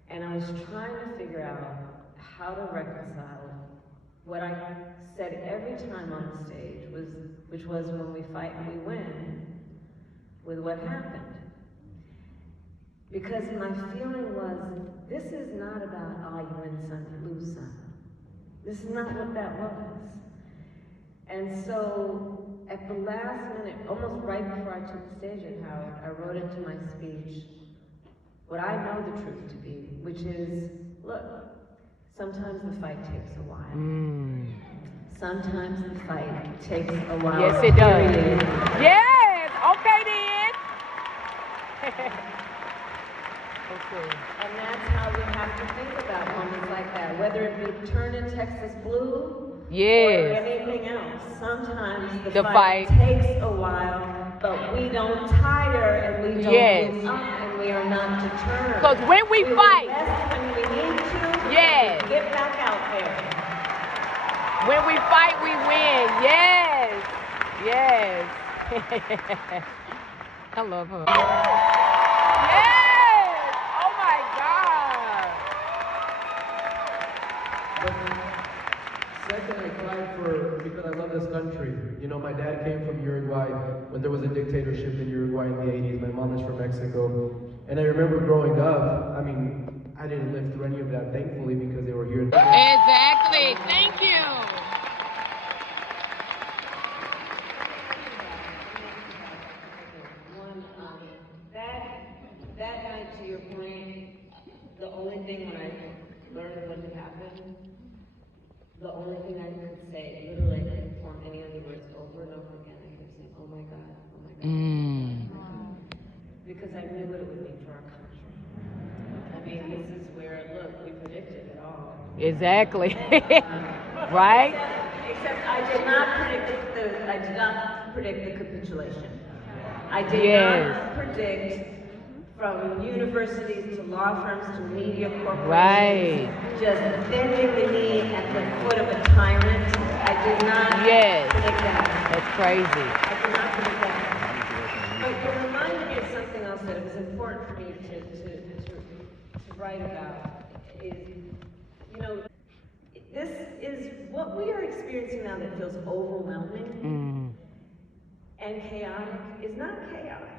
And I was trying to figure out how to reconcile what I said every time on the stage, which was when we fight and we win, with what happened. Because my feeling was, this is not about, oh, you win some, you lose some. This is not what that was. And so, at the last minute, almost right before I took the stage at Howard, I wrote into my speech what I know the truth to be, which is, look, sometimes the fight takes a while. Sometimes the fight takes a while. Yes, it does. Period. Yes. Okay then. Okay. And that's how we have to think about moments like that, whether it be turning Texas blue or Yes. anything else. Sometimes the The fight fight. takes a while, but we don't tire and we don't Yes. give up and we are not deterred. Because when we will fight, rest when we need to. Yes. And get back out there. when we fight, we win. Yes. Yes. I love her. Yes. Oh my God. Second, I cried because I love this country. You know, my dad came from Uruguay when there was a dictatorship in Uruguay in the 80s. My mom is from Mexico. And I remember growing up, I mean, I didn't live through any of that, thankfully, because they were here. Exactly. Thank you. One, that night, to your point, the only thing when I learned what had happened, the only thing I could say, literally I couldn't form any other words over and over again. I kept saying, oh my God, oh my God, oh my God. Because I knew what it would mean for our country. I mean, this is where, look, we predicted it all. Exactly. Right? Except I did not predict the capitulation. I did Yes. not predict from universities to law firms to media corporations, Right. just bending the knee at the foot of a tyrant. I did not Yes. predict that. That's crazy. I did not predict that. But it reminded me of something else that it was important for me to write about. Is, you know, this is what we are experiencing now that feels overwhelming and chaotic is not chaos.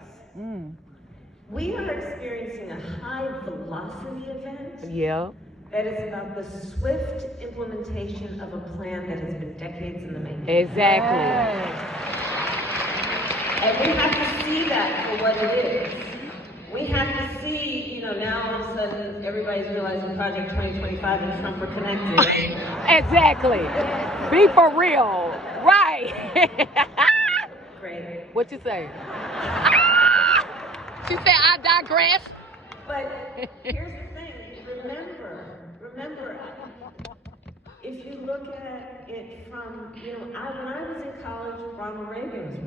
We are experiencing a high velocity event Yeah. that is about the swift implementation of a plan that has been decades in the making. Exactly. And we have to see that for what it is. We have to see, you know, now all of a sudden everybody's realizing Project 2025 and Trump are connected. Exactly. Be for real. Right. Great. What you say? She said, I digress. But here's the thing, remember, if you look at it from, you know, when I was in college, Ronald Reagan was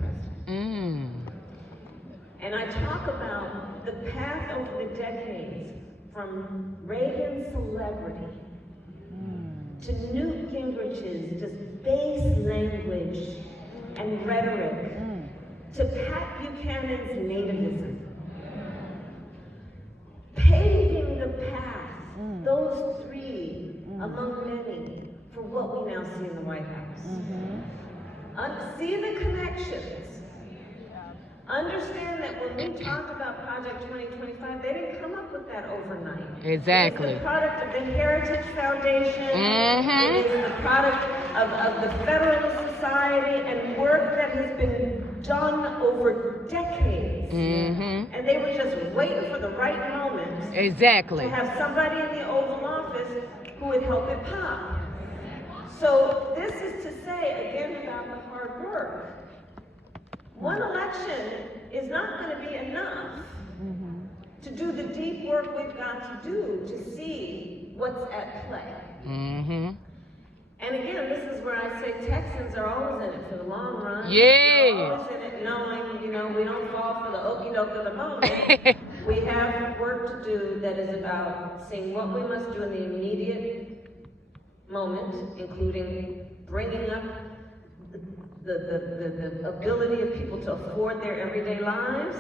president. And I talk about the path over the decades from Reagan's celebrity to Newt Gingrich's just base language and rhetoric to Pat Buchanan's nativism. Paving the path, those three, among many, for what we now see in the White House. See the connections. Understand that when we talked about Project 2025, they didn't come up with that overnight. Exactly. It's the product of the Heritage Foundation. It is the product of the Federalist Society and work that has been done over decades. And they were just waiting for the right moment Exactly. to have somebody in the Oval Office who would help it pop. So this is to say, again, about the hard work. One election is not going to be enough to do the deep work we've got to do to see what's at play. And again, this is where I say Texans are always in it for the long run. Yeah. We're always in it knowing, you know, we don't fall for the okie doke of the moment. We have work to do that is about seeing what we must do in the immediate moment, including bringing up the ability of people to afford their everyday lives.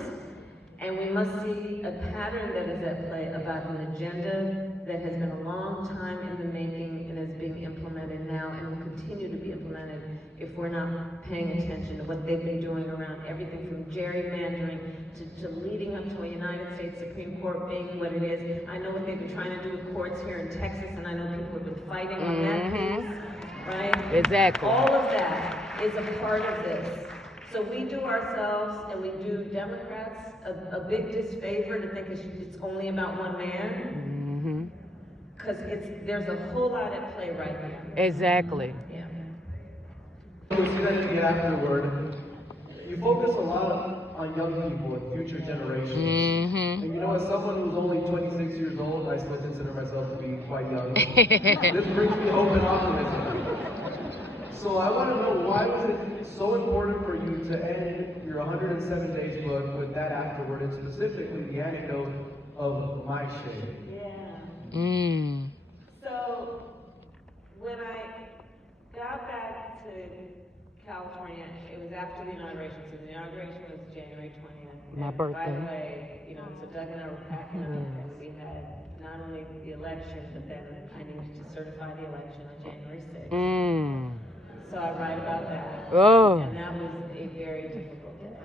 And we must see a pattern that is at play about an agenda that has been a long time in the making and is being implemented now and will continue to be implemented if we're not paying attention to what they've been doing around everything from gerrymandering to leading up to a United States Supreme Court being what it is. I know what they've been trying to do with courts here in Texas, and I know people have been fighting on that piece, right? Exactly. All of that is a part of this. So we do ourselves, and we do Democrats, a big disfavor to think it's only about one man. Because there's a whole lot at play right now. Exactly. Yeah. You see that in the afterword. You focus a lot on young people and future generations. And you know, as someone who's only 26 years old, I still consider myself to be quite young. This brings me hope and optimism. So I want to know, why was it so important for you to end your 107 days book with that afterword, and specifically the anecdote of my shade? Yeah. So when I got back to California, it was after the inauguration. So the inauguration was January 20th. My And birthday. by the way, you know, so Doug and I were packing up, and we had not only the election, but then I needed to certify the election on January 6th. So I write about that. Oh. And that was a very difficult day.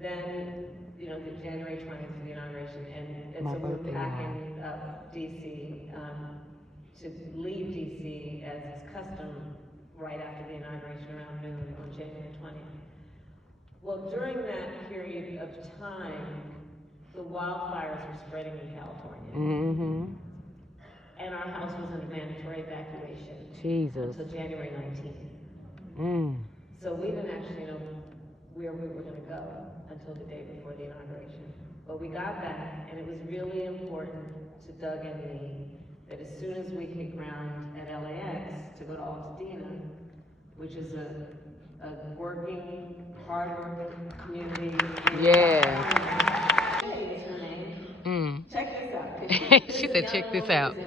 Then, you know, the January 20th for the inauguration, and My so we were birthday, packing up DC to leave DC as is custom right after the inauguration around noon on January 20th. Well, during that period of time, the wildfires were spreading in California. And our house was in a mandatory evacuation Jesus. until January 19th. So we didn't actually know where we were going to go until the day before the inauguration. But we got back, and it was really important to Doug and me that as soon as we hit ground at LAX to go to Altadena, which is a working, hard-working community. Yeah. Hey, is her name. Check this out. She said, check this out. She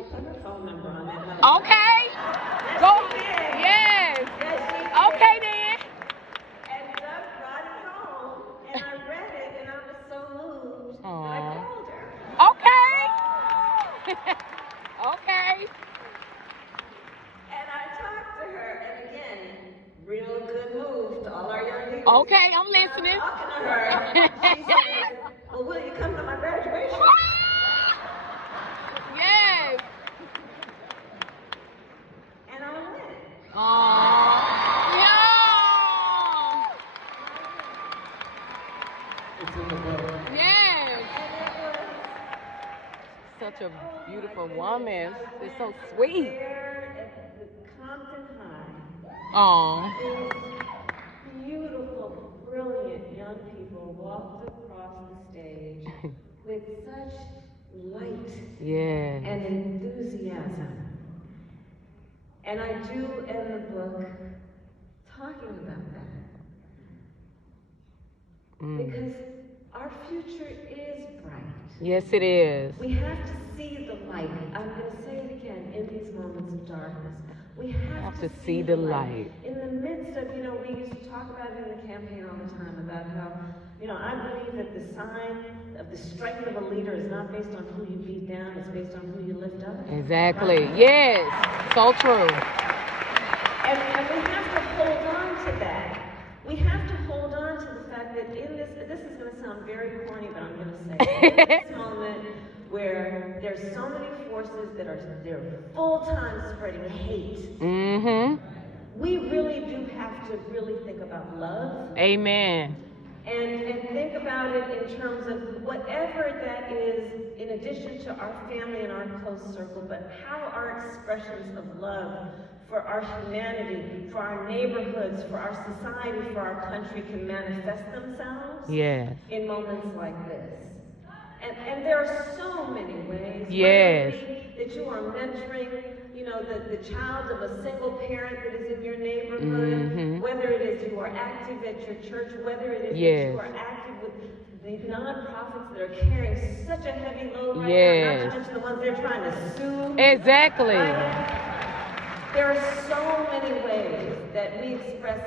put her phone number on that. Okay. Go. Yes. Yes. Okay then. And Doug brought it home, and I read it, and I was so moved that I called her. Okay. Okay. And I talked to her, and again, real good move to all our young people. Okay, I'm listening. Talking to her, she said, well, will you come to my graduation? Yes. And I went. Yeah. It's in the book. Yes. And it was Such a beautiful woman. It's so sweet. there at the Compton High. Oh. These beautiful, brilliant young people walked across the stage with such light Yes. and enthusiasm. And I do end the book talking about that. Because our future is bright. Yes, it is. We have to see the light. I'm going to say it again, in these moments of darkness. We have to see the light. In the midst of, you know, we used to talk about it in the campaign all the time about how, you know, I believe that the sign of the strength of a leader is not based on who you beat down, it's based on who you lift up. Exactly. Yes. So true. And we have to hold on to that. We have to hold on to the fact that in this is going to sound very corny, but I'm going to say it. In this moment where there's so many forces that they're full-time spreading hate, we really do have to really think about love. Amen. And think about it in terms of whatever that is, in addition to our family and our close circle, but how our expressions of love for our humanity, for our neighborhoods, for our society, for our country can manifest themselves in moments like this. And there are so many ways. Yes. Whether it be that you are mentoring, you know, the child of a single parent that is in your neighborhood, whether it is you are active at your church, whether it is that you are active with the nonprofits that are carrying such a heavy load right now, not to mention the ones they're trying to sue. Exactly. Right? There are so many ways that we express,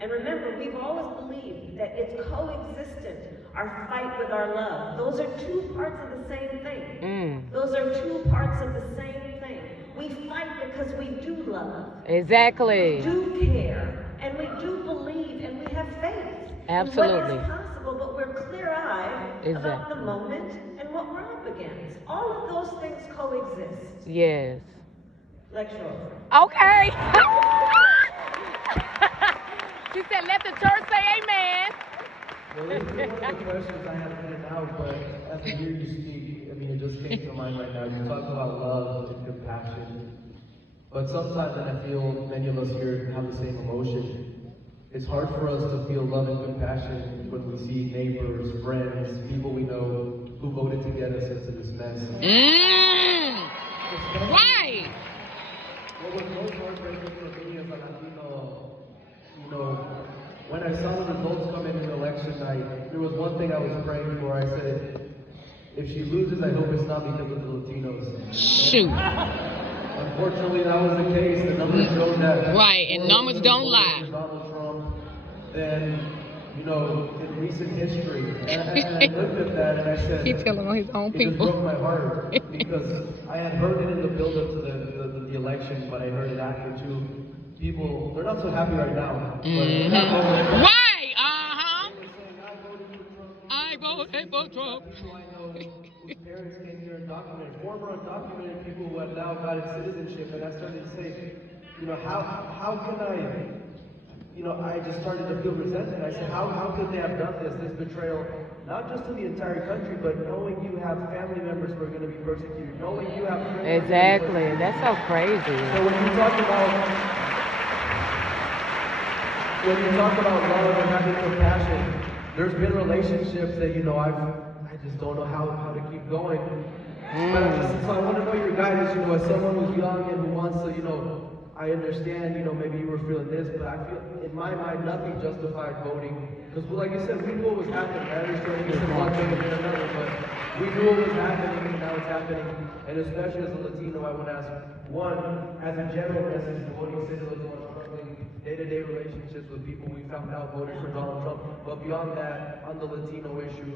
and remember, we've always believed that it's coexistent, our fight with our love. Those are two parts of the same thing. Those are two parts of the same thing. We fight because we do love. Exactly. We do care, and we do believe, and we have faith. Absolutely. In what is possible, but we're clear-eyed about the moment and what we're up against. All of those things coexist. Yes. Lecture over. Okay. She said, let the church say amen. Well, this is one of the questions I have written out, but as I hear you speak, I mean, it just came to mind right now. You talk about love and compassion, but sometimes, and I feel many of us here have the same emotion, it's hard for us to feel love and compassion when we see neighbors, friends, people we know who voted to get us into this mess. Right. What was most heartbreaking for me as a Latino, you know, when I saw the results come in the election night, there was one thing I was praying for. I said, if she loses, I hope it's not because of the Latinos. Shoot. Unfortunately, that was the case. The numbers showed that. Right, and numbers don't lie. Donald Trump, then, you know, in recent history. And I looked at that and I said, He telling on his own it people. just broke my heart because I had heard it in the build-up to the election, but I heard it after too. People, they're not so happy right now. Right, I voted for Trump. People I know whose parents came here undocumented, former undocumented people who have now gotten citizenship, and I started to say, you know, how can I, you know, I just started to feel resentment. I said, how could they have done this betrayal, not just to the entire country, but knowing you have family members who are going to be persecuted, knowing you have friends. Exactly, that's so crazy. So when you talk about love and having compassion, there's been relationships that, you know, I just don't know how to keep going. So I want to know your guidance, you know, as someone who's young and who wants to, you know, I understand, you know, maybe you were feeling this, but I feel, in my mind, nothing justified voting. Because, like you said, we knew what was happening. I understand you said one thing and then another, but we knew what was happening and now it's happening. And especially as a Latino, I would ask, one, as a general message to voting citizens who are struggling day-to-day relationships with people we found out voted for Donald Trump, but beyond that, on the Latino issue,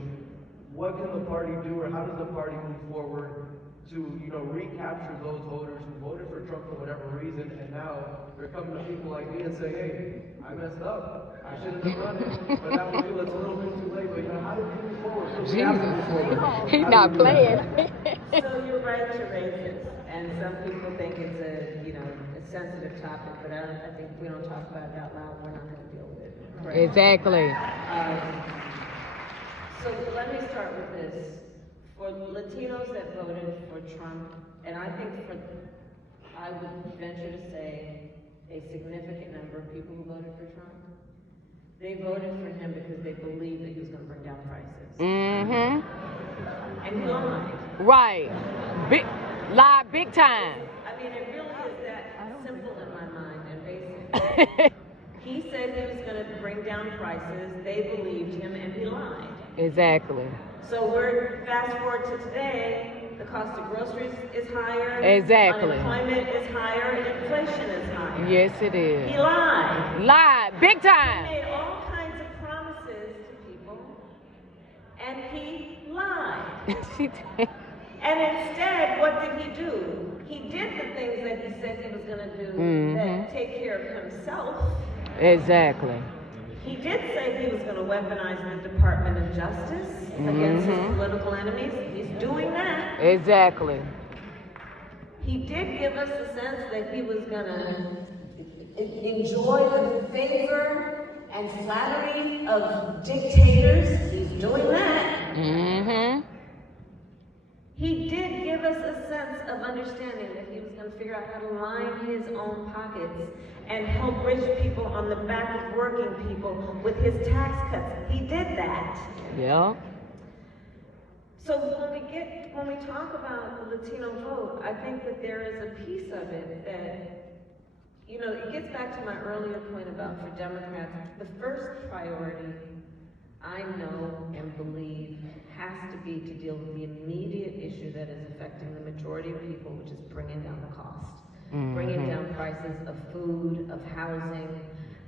what can the party do, or how does the party move forward to, you know, recapture those voters who voted for Trump for whatever reason, and now they're coming to people like me and saying, hey, I messed up, I shouldn't have done it, but now we feel it's a little bit too late, but you know, how do we move forward? So we have to move forward. He's not playing. So you're right to raise this, and some people think it's a, you know, a sensitive topic, but I think if we don't talk about it out loud, we're not going to deal with it. Right? Exactly. So let me start with this. For Latinos that voted for Trump, and I think I would venture to say a significant number of people who voted for Trump, they voted for him because they believed that he was going to bring down prices. And he lied. Right. Lie big time. I mean, it really is that simple in my mind and basic. He said he was going to bring down prices, they believed him, and he lied. Exactly. So we're fast forward to today, the cost of groceries is higher. Exactly. Unemployment is higher, inflation is higher. Yes, it is. He lied. Lie big He time. made all kinds of promises to people, and he lied. She did. And instead, what did he do? He did the things that he said he was going to do that take care of himself. Exactly. He did say he was going to weaponize the Department of Justice against his political enemies. He's doing that. Exactly. He did give us the sense that he was going to enjoy the favor and flattery of dictators. He's doing that. He did give us a sense of understanding that he was going to figure out how to line his own pockets and help rich people on the back of working people with his tax cuts. He did that. Yeah. So when we talk about the Latino vote, I think that there is a piece of it that, you know, it gets back to my earlier point about for Democrats, the first priority I know and believe has to be to deal with the immediate issue that is affecting the majority of people, which is bringing down the cost. bringing down prices of food, of housing,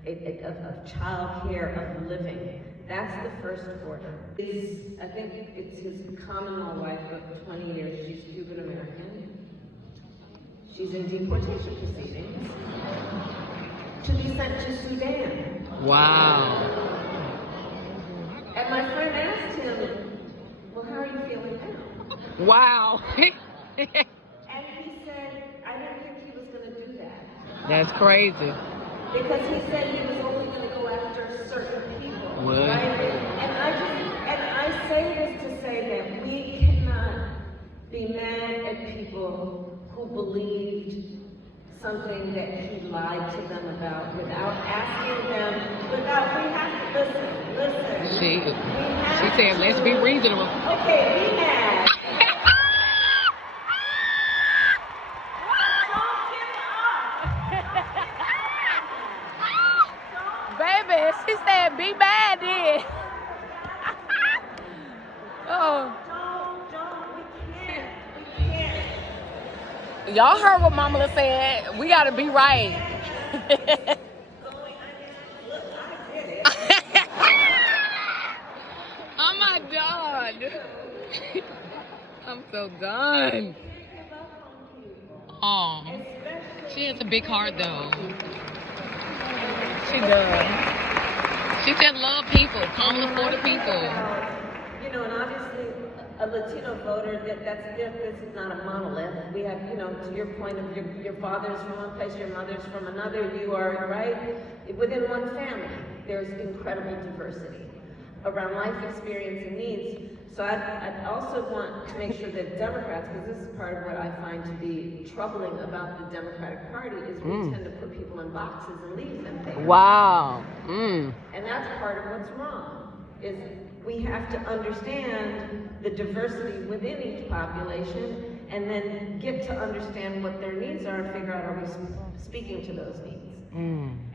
of child care, of living. That's the first order. I think it's his common law wife of 20 years. She's Cuban American. She's in deportation proceedings to be sent to Sudan. Wow. And my friend asked him, well, how are you feeling now? Wow. And he said, I didn't think he was going to do that. That's crazy. Because he said he was only going to go after certain people. What? Right? And I say this to say that we cannot be mad at people who believed something that he lied to them about without asking them, we have to listen. She said, let's be reasonable. Okay, be mad. Baby, she said, be mad then. Oh. We can't. Y'all heard what Mama said. We gotta be right. Oh my God. I'm so done. Oh, she has a big heart though. She does. She just love people, Kamala for the people. You know, and obviously a Latino voter, this is not a monolith. We have, you know, to your point of your father's from one place, your mother's from another, you are, right? Within one family, there's incredible diversity around life experience and needs. So I also want to make sure that Democrats, because this is part of what I find to be troubling about the Democratic Party, is we tend to put people in boxes and leave them there. Wow. And that's part of what's wrong, is we have to understand the diversity within each population and then get to understand what their needs are and figure out, are we speaking to those needs?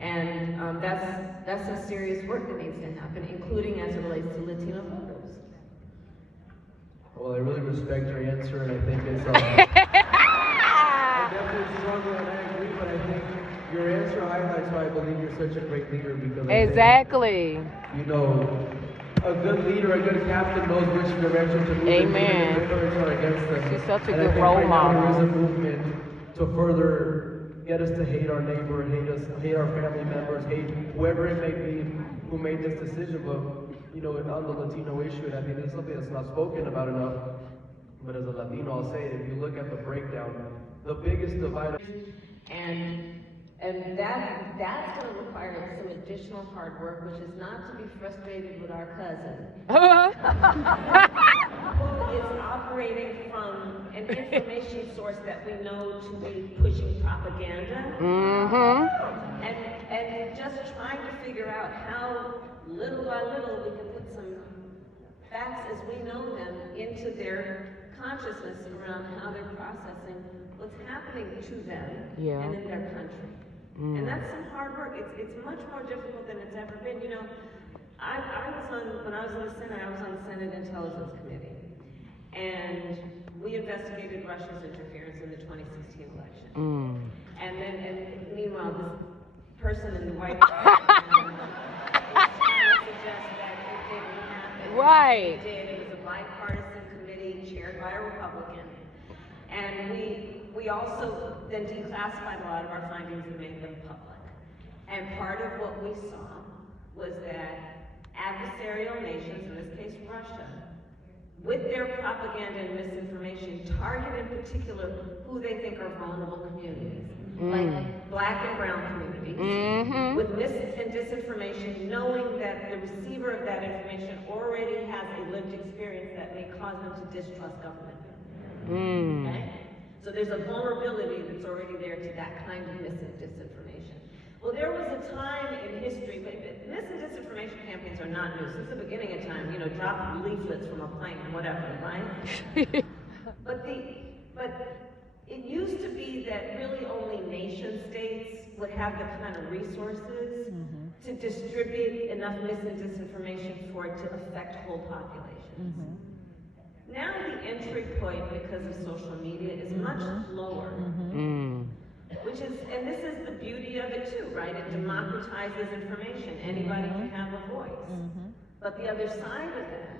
And that's a serious work that needs to happen, including as it relates to Latino voters. Well, I really respect your answer, and I think it's I definitely struggle and I agree, but I think your answer highlights why I believe you're such a great leader, because Exactly. you know, a good leader, a good captain knows which direction to move. Amen. Even if the currents are against us. She's such a And I good think role right now model. there is a movement to further get us to hate our neighbor, hate our family members, hate whoever it may be who made this decision. But you know, on the Latino issue, and I think it's something that's not spoken about enough. But as a Latino, I'll say it, if you look at the breakdown, the biggest divide. And that's going to require some additional hard work, which is not to be frustrated with our cousin, who is operating from an information source that we know to be pushing propaganda, and just trying to figure out how, little by little, we can put some facts as we know them into their consciousness around how they're processing what's happening to them and in their country. And that's some hard work. It's much more difficult than it's ever been. You know, when I was in the Senate, I was on the Senate Intelligence Committee. And we investigated Russia's interference in the 2016 election. And meanwhile, this person in the White House is trying to suggest that it didn't happen. Right. It did. It was a bipartisan committee chaired by a Republican. And we also then declassified a lot of our findings and made them public. And part of what we saw was that adversarial nations, in this case Russia, with their propaganda and misinformation, target in particular who they think are vulnerable communities, like Black and brown communities, with mis and disinformation, knowing that the receiver of that information already has a lived experience that may cause them to distrust government. Okay? So there's a vulnerability that's already there to that kind of mis and disinformation. Well, there was a time in history, but mis and disinformation campaigns are not new. Since the beginning of time, you know, drop leaflets from a plane, whatever, right? But it used to be that really only nation states would have the kind of resources to distribute enough mis and disinformation for it to affect whole populations. Now the entry point, because of social media, is much lower. which is, and this is the beauty of it too, right? It democratizes information. Anybody can have a voice. But the other side of that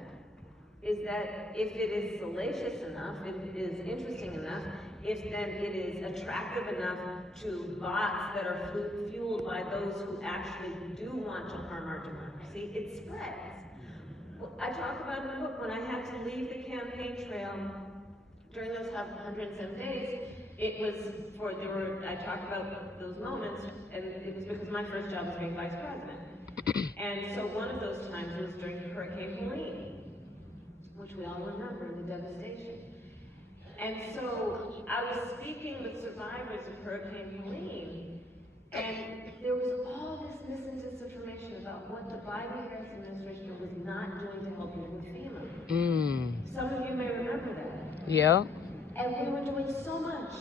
is that if it is salacious enough, if it is interesting enough, if then it is attractive enough to bots that are fueled by those who actually do want to harm our democracy, it spreads. I talk about in the book when I had to leave the campaign trail during those 107 days, it was I talked about those moments, and it was because my first job was being vice president. And so one of those times was during Hurricane Helene, which we all remember, the devastation. And so I was speaking with survivors of Hurricane Helene, and there was all this misinformation about what the Biden-Harris administration was not doing to help people with FEMA. Some of you may remember that. Yeah. And we were doing so much.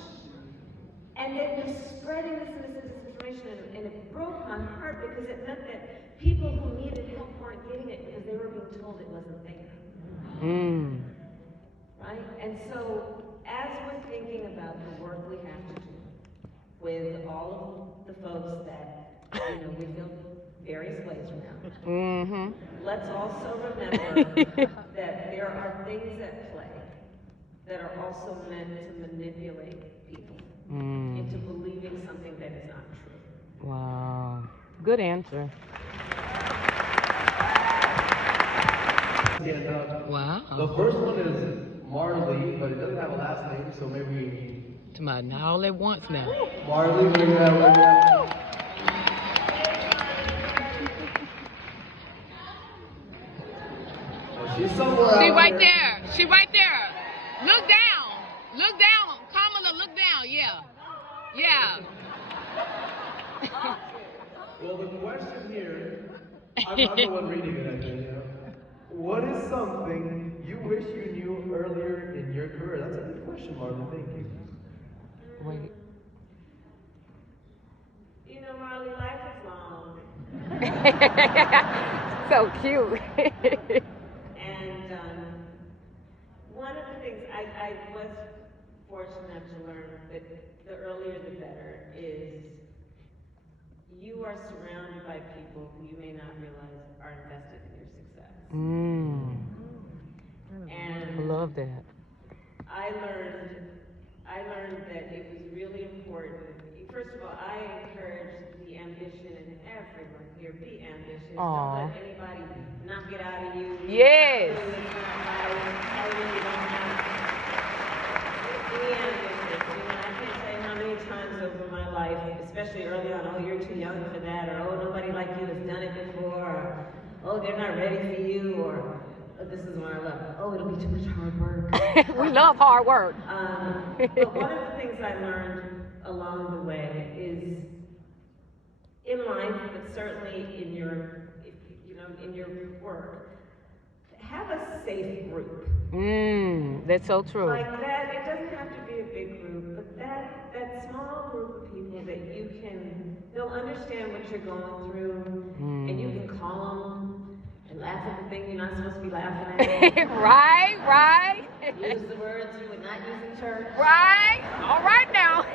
And then we're spreading this misinformation, and it broke my heart because it meant that people who needed help weren't getting it because they were being told it wasn't there. Right? And so, as we're thinking about the work we have to do with all of the folks that, we feel various ways around, let's also remember that there are things at play that are also meant to manipulate people into believing something that is not true. Wow. Good answer. Wow. The first one is Marley, but it doesn't have a last name, so maybe Not all at once now. Marley, where you at? Oh, she's somewhere She out right there. there. She right there. Look down. Look down. Kamala, look down. Yeah. Yeah. Well, the question here, I'm the one reading it, I think. What is something you wish you knew earlier in your career? That's a good question, Marlon. Thank you. Wait. Marley, life is long. So cute. And one of the things I was fortunate to learn that the earlier the better is you are surrounded by people who you may not realize are invested in your success. And I love that. I learned that it was really important. First of all, I encourage the ambition in everyone here. Be ambitious. Aw. Don't let anybody knock it out of you. Yes. Tell you you don't have to. Be ambitious. I can't tell you how many times over my life, especially early on, oh, you're too young for that, or oh, nobody like you has done it before, or oh, they're not ready for you, or oh, this is what I love. Oh, it'll be too much hard work. We love hard work. But one of the things I learned along the way is in life, but certainly in your work, have a safe group. That's so true. Like that, it doesn't have to be a big group, but that small group of people that they'll understand what you're going through, and you can call them and laugh at the thing you're not supposed to be laughing at. Right. Use the words you would not use in church. Right. All right now.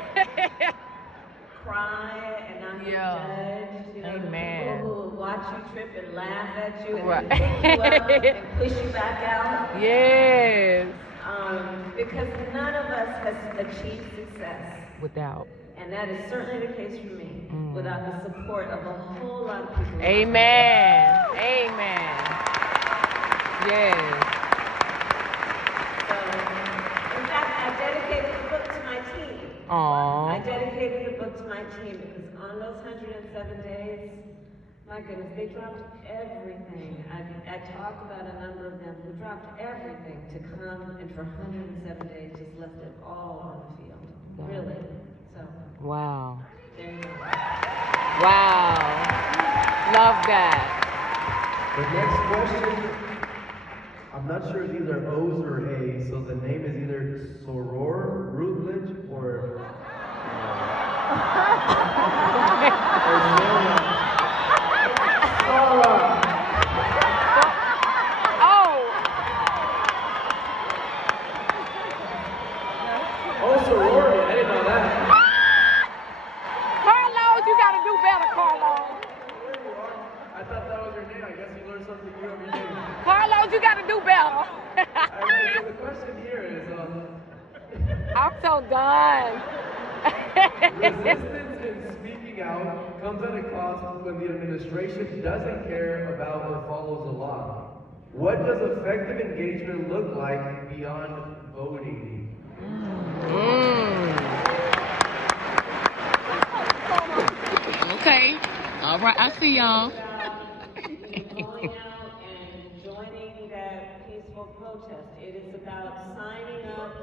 Cry and not be judged. Amen. People who will watch you trip and laugh at you and Right. pick you up and push you back out. Yes. Because none of us has achieved success. Without. And that is certainly the case for me, without the support of a whole lot of people. Amen. Yes. So, in fact, I dedicated the book to my team. Aww. I dedicated the book to my team because on those 107 days, my goodness, they dropped everything. I talk about a number of them who dropped everything to come and for 107 days just left it all on the field. Really. So, Wow. there you go. Wow. Love that. The next question, I'm not sure if these are O's or A's, so the name is either Soror, Rutledge, or Sora. Oh, sorority, I didn't know that. Resistance in speaking out comes at a cost when the administration doesn't care about or follows the law. What does effective engagement look like beyond voting? Okay. All right. I see y'all. Going out and joining that peaceful protest. It is about signing up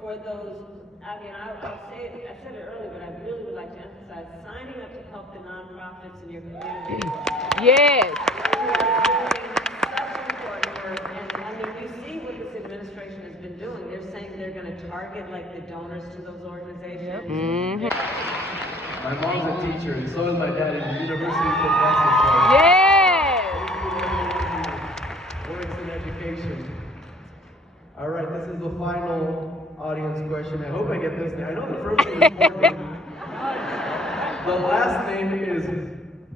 for those, I mean, I'll say it, I said it earlier, but I really would like to emphasize, signing up to help the nonprofits in your community. Yes. Such important work, and I mean, you see what this administration has been doing. They're saying they're gonna target like the donors to those organizations. My mom's a teacher, and so is my dad. He's a university professor. So Yes. works in education. All right, this is the final audience question. I hope I get this name. I know the first name is important. The last name is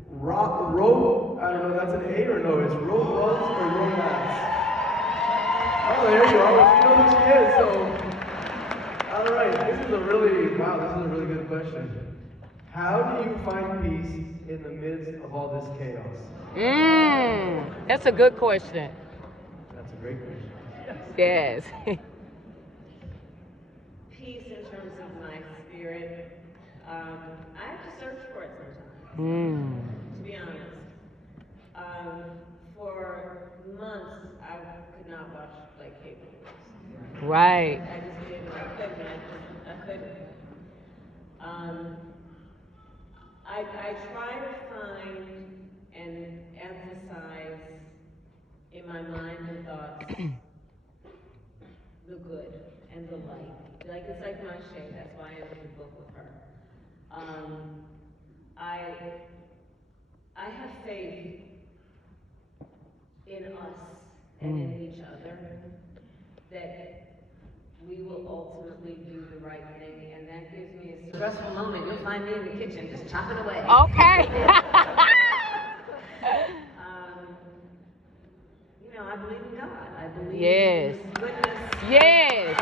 Ro. I don't know. That's an A or no? It's Rose or Romance. Oh, there you are. You know who she is. So, all right. This is a really good question. How do you find peace in the midst of all this chaos? That's a good question. That's a great question. Yes. Peace in terms of my spirit. I have to search for it sometimes, to be honest. For months, I could not watch like cable news. Right. I just didn't. I couldn't. I try to find and emphasize in my mind and thoughts the good and the light. Like it's like my shade. That's why I ended the book with her. I have faith in us and in each other that we will ultimately do the right thing, and that gives me a stressful moment. You'll find me in the kitchen just chopping away. Okay. You know, I believe in God. I believe Yes. in the goodness Yes.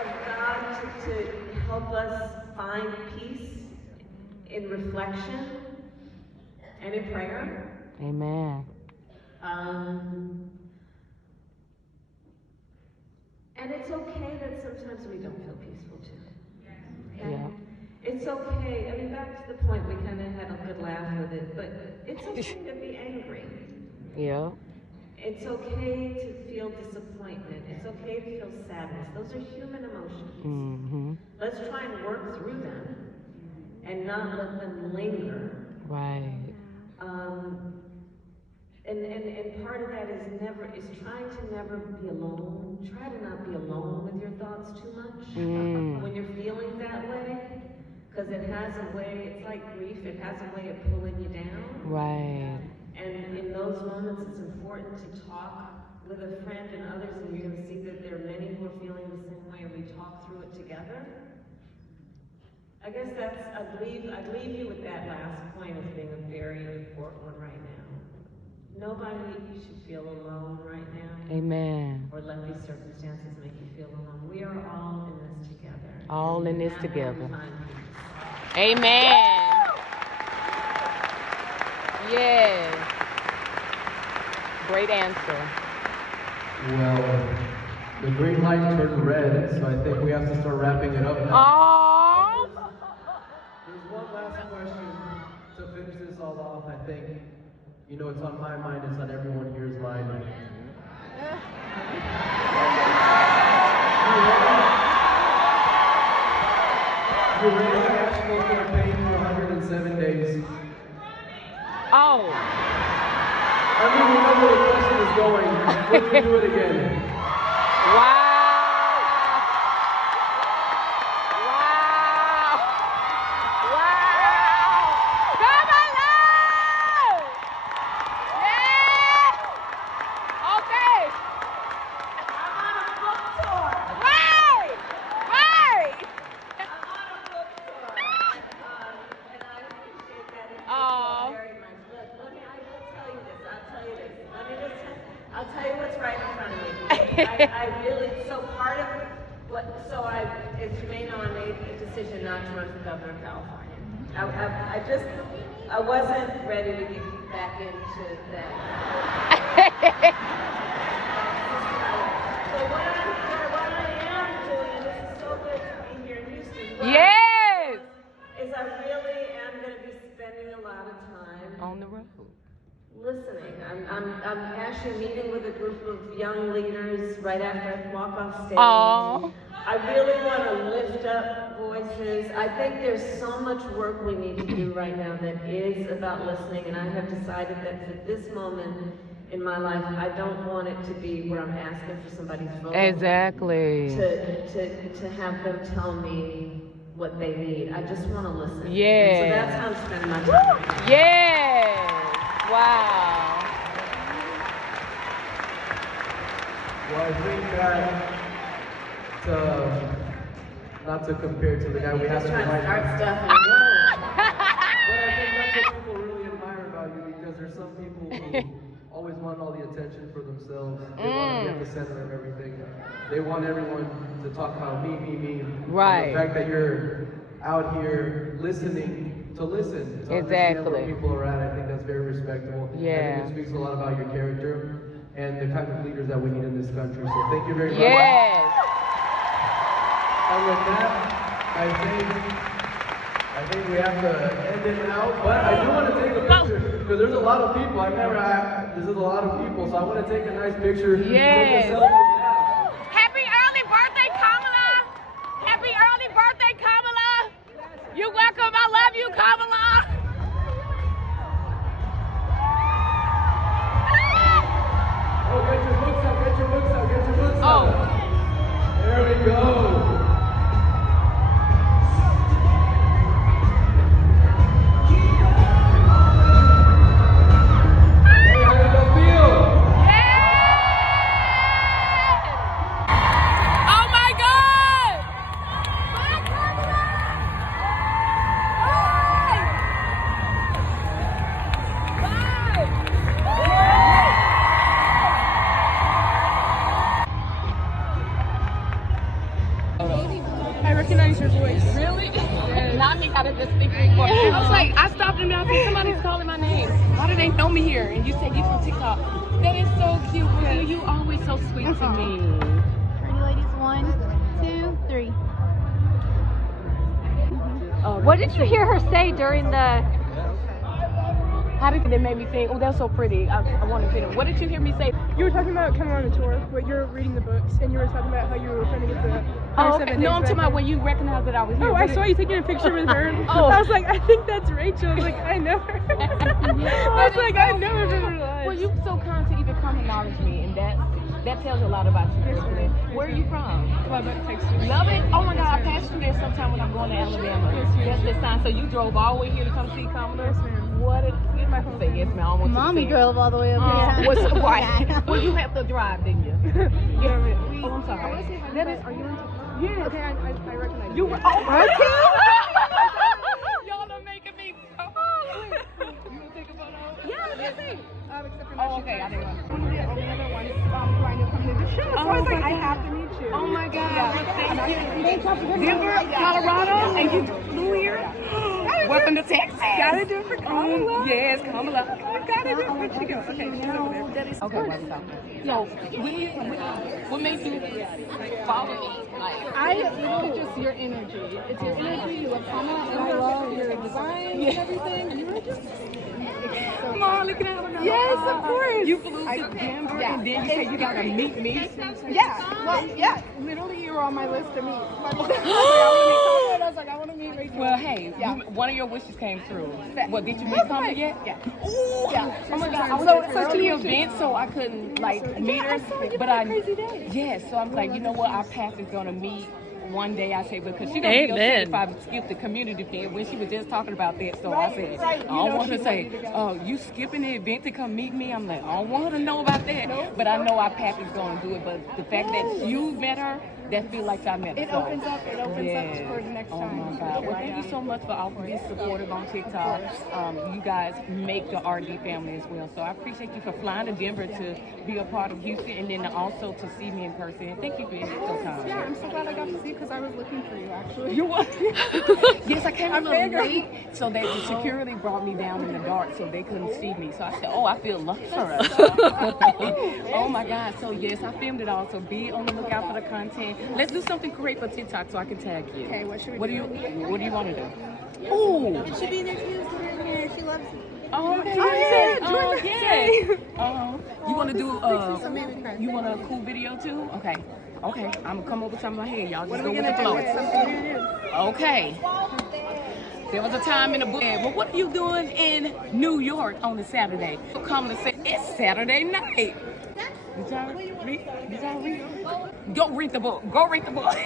of God to help us find peace in reflection and in prayer. Amen. And it's okay that sometimes we don't feel peaceful too. Okay? Yeah. It's okay. I mean, back to the point, we kind of had a good laugh with it, but it's okay to be angry. Yeah. It's okay to feel disappointment. It's okay to feel sadness. Those are human emotions. Let's try and work through them and not let them linger. Right. And part of that is trying to never be alone. Try to not be alone with your thoughts too much when you're feeling that way, because it has a way. It's like grief. It has a way of pulling you down. Right. And in those moments, it's important to talk with a friend and others, and you're going to see that there are many who are feeling the same way, and we talk through it together. I guess I'd leave you with that last point as being a very important one right now. Nobody should feel alone right now. Amen. Or let these circumstances make you feel alone. We are all in this together. All in this That's how we together. find peace. Amen. Yes. Great answer. Well, the green light turned red, so I think we have to start wrapping it up now. Oh. There's one last question to finish this all off. I think, you know, it's on my mind, it's on everyone here's mind. You ran a national campaign for 107 days. Oh. I mean, we know where the question is going. Would you do it again? Wow. Wow. Wow. Kamala! Yeah. Okay. I'm on a book tour. Right. Right. I'm on a book tour. And I appreciate that. And thank you all very much. I will tell you this. I'll tell you this. I'll tell you what's right in front of me. I really, so as you may know, I made a decision not to run for governor of California. I wasn't ready to get back into that. But what I am doing, and this is so good to be here in Houston. Yes. Is I really am going to be spending a lot of time On the road. listening. I'm actually meeting with a group of young leaders right after I walk off stage. Aww. I really want to lift up voices. I think there's so much work we need to do right now that is about listening, and I have decided that for this moment in my life, I don't want it to be where I'm asking for somebody's vote. Exactly. To have them tell me what they need. I just want to listen. Yeah. And so that's how I'm spending my time. Yes. Wow. Well, I think that not to compare to the guy we have Just to trying to right start now. stuff and go. But I think that's what people really admire about you, because there's some people who always want all the attention for themselves. They want to be at the center of everything. They want everyone to talk about me. Right. And the fact that you're out here listening to listen, to understand where Exactly. people are at, I think that's very respectable. I Yeah. think it speaks a lot about your character and the kind of leaders that we need in this country. So thank you very much. Yes. And with that, I think we have to end it now. But I do want to take a picture because there's a lot of people. This is a lot of people, so I want to take a nice picture. Yes. Take a selfie. Yeah. Happy early birthday, Kamala. Happy early birthday, Kamala. You're welcome. I love you, Kamala. Oh, get your books out. Get your books out. Get your books out. Oh. There we go. Oh my God! I recognize your voice. Really? Now I got a distinct voice. I was like, I stopped him and I said, somebody's calling my name. Why do they know me here? And you said you from TikTok. That is so cute. You always so sweet to me. Pretty ladies, 1, 2, 3. What did you hear her say during the... How did that make me think? Oh, that's so pretty. I want to see them. What did you hear me say? You were talking about coming on the tour, but you're reading the books, and you were talking about how you were trying to get the... Oh, okay. No, I'm talking about when you recognized that I was here. Oh, I saw you taking a picture with her. Oh. I was like, I think that's Rachel. I was like, I know her. I was like, I know her from her life. Well, you're so kind to even come acknowledge me, and that tells a lot about you. Where are you from? Lubbock, Texas. Love it? Oh my God, I pass through there sometime when I'm going to Alabama. That's the sign. So you drove all the way here to come see Kamala? Yes, ma'am. What? My home. Say yes, ma'am. I want Mommy you to drove all the way up here. What's right? Well, you have to drive, didn't you? Yeah. Oh, I'm sorry. I want to say hi. That is. Are you on TikTok? Yes. Okay, I recognize You were. Oh, Okay. Y'all are making me. You want to take a photo? Yeah, let's see. Except for Oh, okay. I didn't want. one of the only other ones who I knew coming to the show. So I was like, I have to meet you. Oh my God. Yeah. Thank you. Denver, Colorado, and you flew here? Welcome to Texas. Gotta do it for Kamala. Yes, Kamala. Gotta do it. Where'd she go? Okay, she's over there. That is okay. So, what made you follow me? Like, It's just your energy. It's your energy. You love Kamala, and I love your design and everything. You were just. Molly, can I have another? Yes, of course. You flew to Denver, Yeah. and then you said you gotta meet me. Yeah, well, yeah. Literally, you were on my list to meet. I was like, I want to meet Rachel. Well, hey, Yeah. one of your wishes came through. What, did you meet Kamala yet? Yeah. Ooh. Yeah. Oh my God, I was So- at so such an she- event, so I couldn't meet her. I saw you But had a crazy day. yes, so I'm like, you know what, our path is gonna meet one day. I said, because she don't feel shit if I skip the community event when she was just talking about that. So I said, right. I don't want her to say, oh, you skipping the event to come meet me. I'm like, I don't want her to know about that. But I know our path is gonna do it. But the fact that you met her that feel like I met. It opens up for the next time. Oh my God. Well, thank you so much for being supportive on TikTok. You guys make the RD family as well. So I appreciate you for flying to Denver to be a part of Houston and then also to see me in person. And thank you for being so kind. Yeah, I'm so glad I got to see you because I was looking for you actually. You were? Yes, I came a little late. So the security brought me down in the dark so they couldn't see me. So I said, oh, I feel luxurious. Oh my God. So yes, I filmed it all. So be on the lookout for the content. Let's do something great for TikTok so I can tag you. Okay, what should we do? What do you want to do? Ooh. It should be there too. She loves it. Oh, okay. You want to do you want a cool video too? Okay. Okay. I'm gonna come over top of my head, y'all. Just go with the flow. Okay. There was a time in the book. Well, what are you doing in New York on a Saturday? Come to say it's Saturday night. Did y'all read? Go read the book. Go read the book.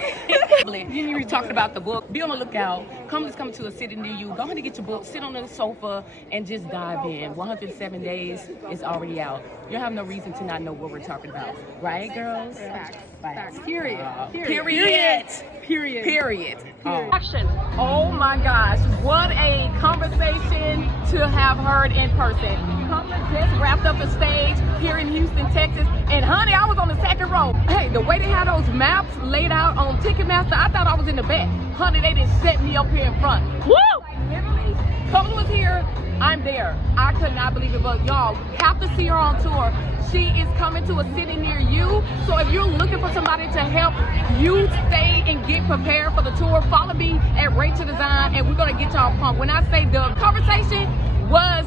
You were talking about the book. Be on the lookout. Let's come to a city near you. Go ahead and get your book. Sit on the sofa and just dive in. 107 days is already out. You have no reason to not know what we're talking about. Right, girls? Facts. Period. Action. Oh my gosh, what a conversation to have heard in person. Kamala just wrapped up the stage here in Houston, Texas, and honey, I was on the second row. Hey, the way they had those maps laid out on Ticketmaster, I thought I was in the back. Honey, they just set me up here in front. Woo! Like literally, Kamala was here, I'm there. I could not believe it, but y'all have to see her on tour. She is coming to a city near you. So if you're looking for somebody to help you stay and get prepared for the tour, follow me at Rachel Design and we're gonna get y'all pumped. When I say the conversation was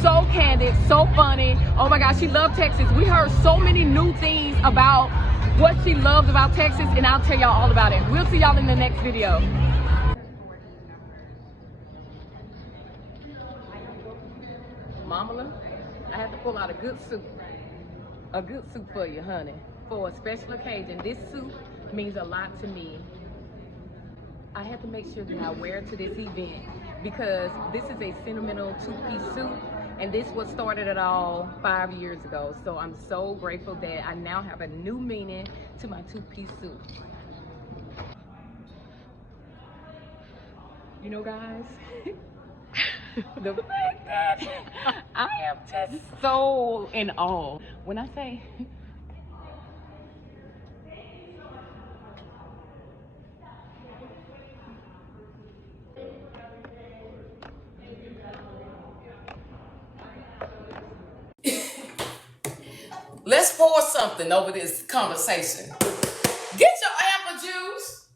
so candid, so funny. Oh my gosh, she loved Texas. We heard so many new things about what she loves about Texas and I'll tell y'all all about it. We'll see y'all in the next video. Kamala, I have to pull out a good suit. A good suit for you, honey, for a special occasion. This suit means a lot to me. I have to make sure that I wear it to this event because this is a sentimental two-piece suit and this was started it all 5 years ago. So I'm so grateful that I now have a new meaning to my two-piece suit. You know, guys, the fact that I am just so in awe. When I say Let's pour something over this conversation. Get your apple juice.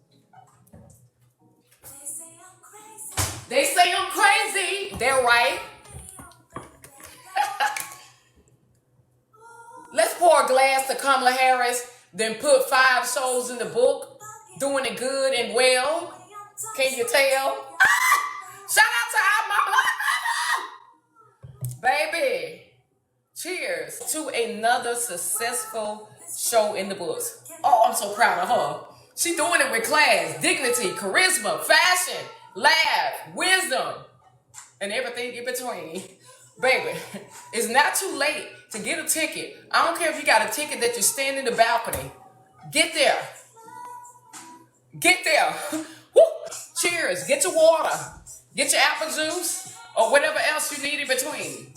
They say I'm crazy. They're right. Let's pour a glass to Kamala Harris, then put 5 shows in the book, doing it good and well. Can you tell? Shout out to our mama. Baby. Cheers to another successful show in the books. Oh, I'm so proud of her. She doing it with class, dignity, charisma, fashion, laugh, wisdom, and everything in between. Baby, it's not too late to get a ticket. I don't care if you got a ticket that you stand in the balcony. Get there. Get there. Woo. Cheers. Get your water. Get your apple juice or whatever else you need in between.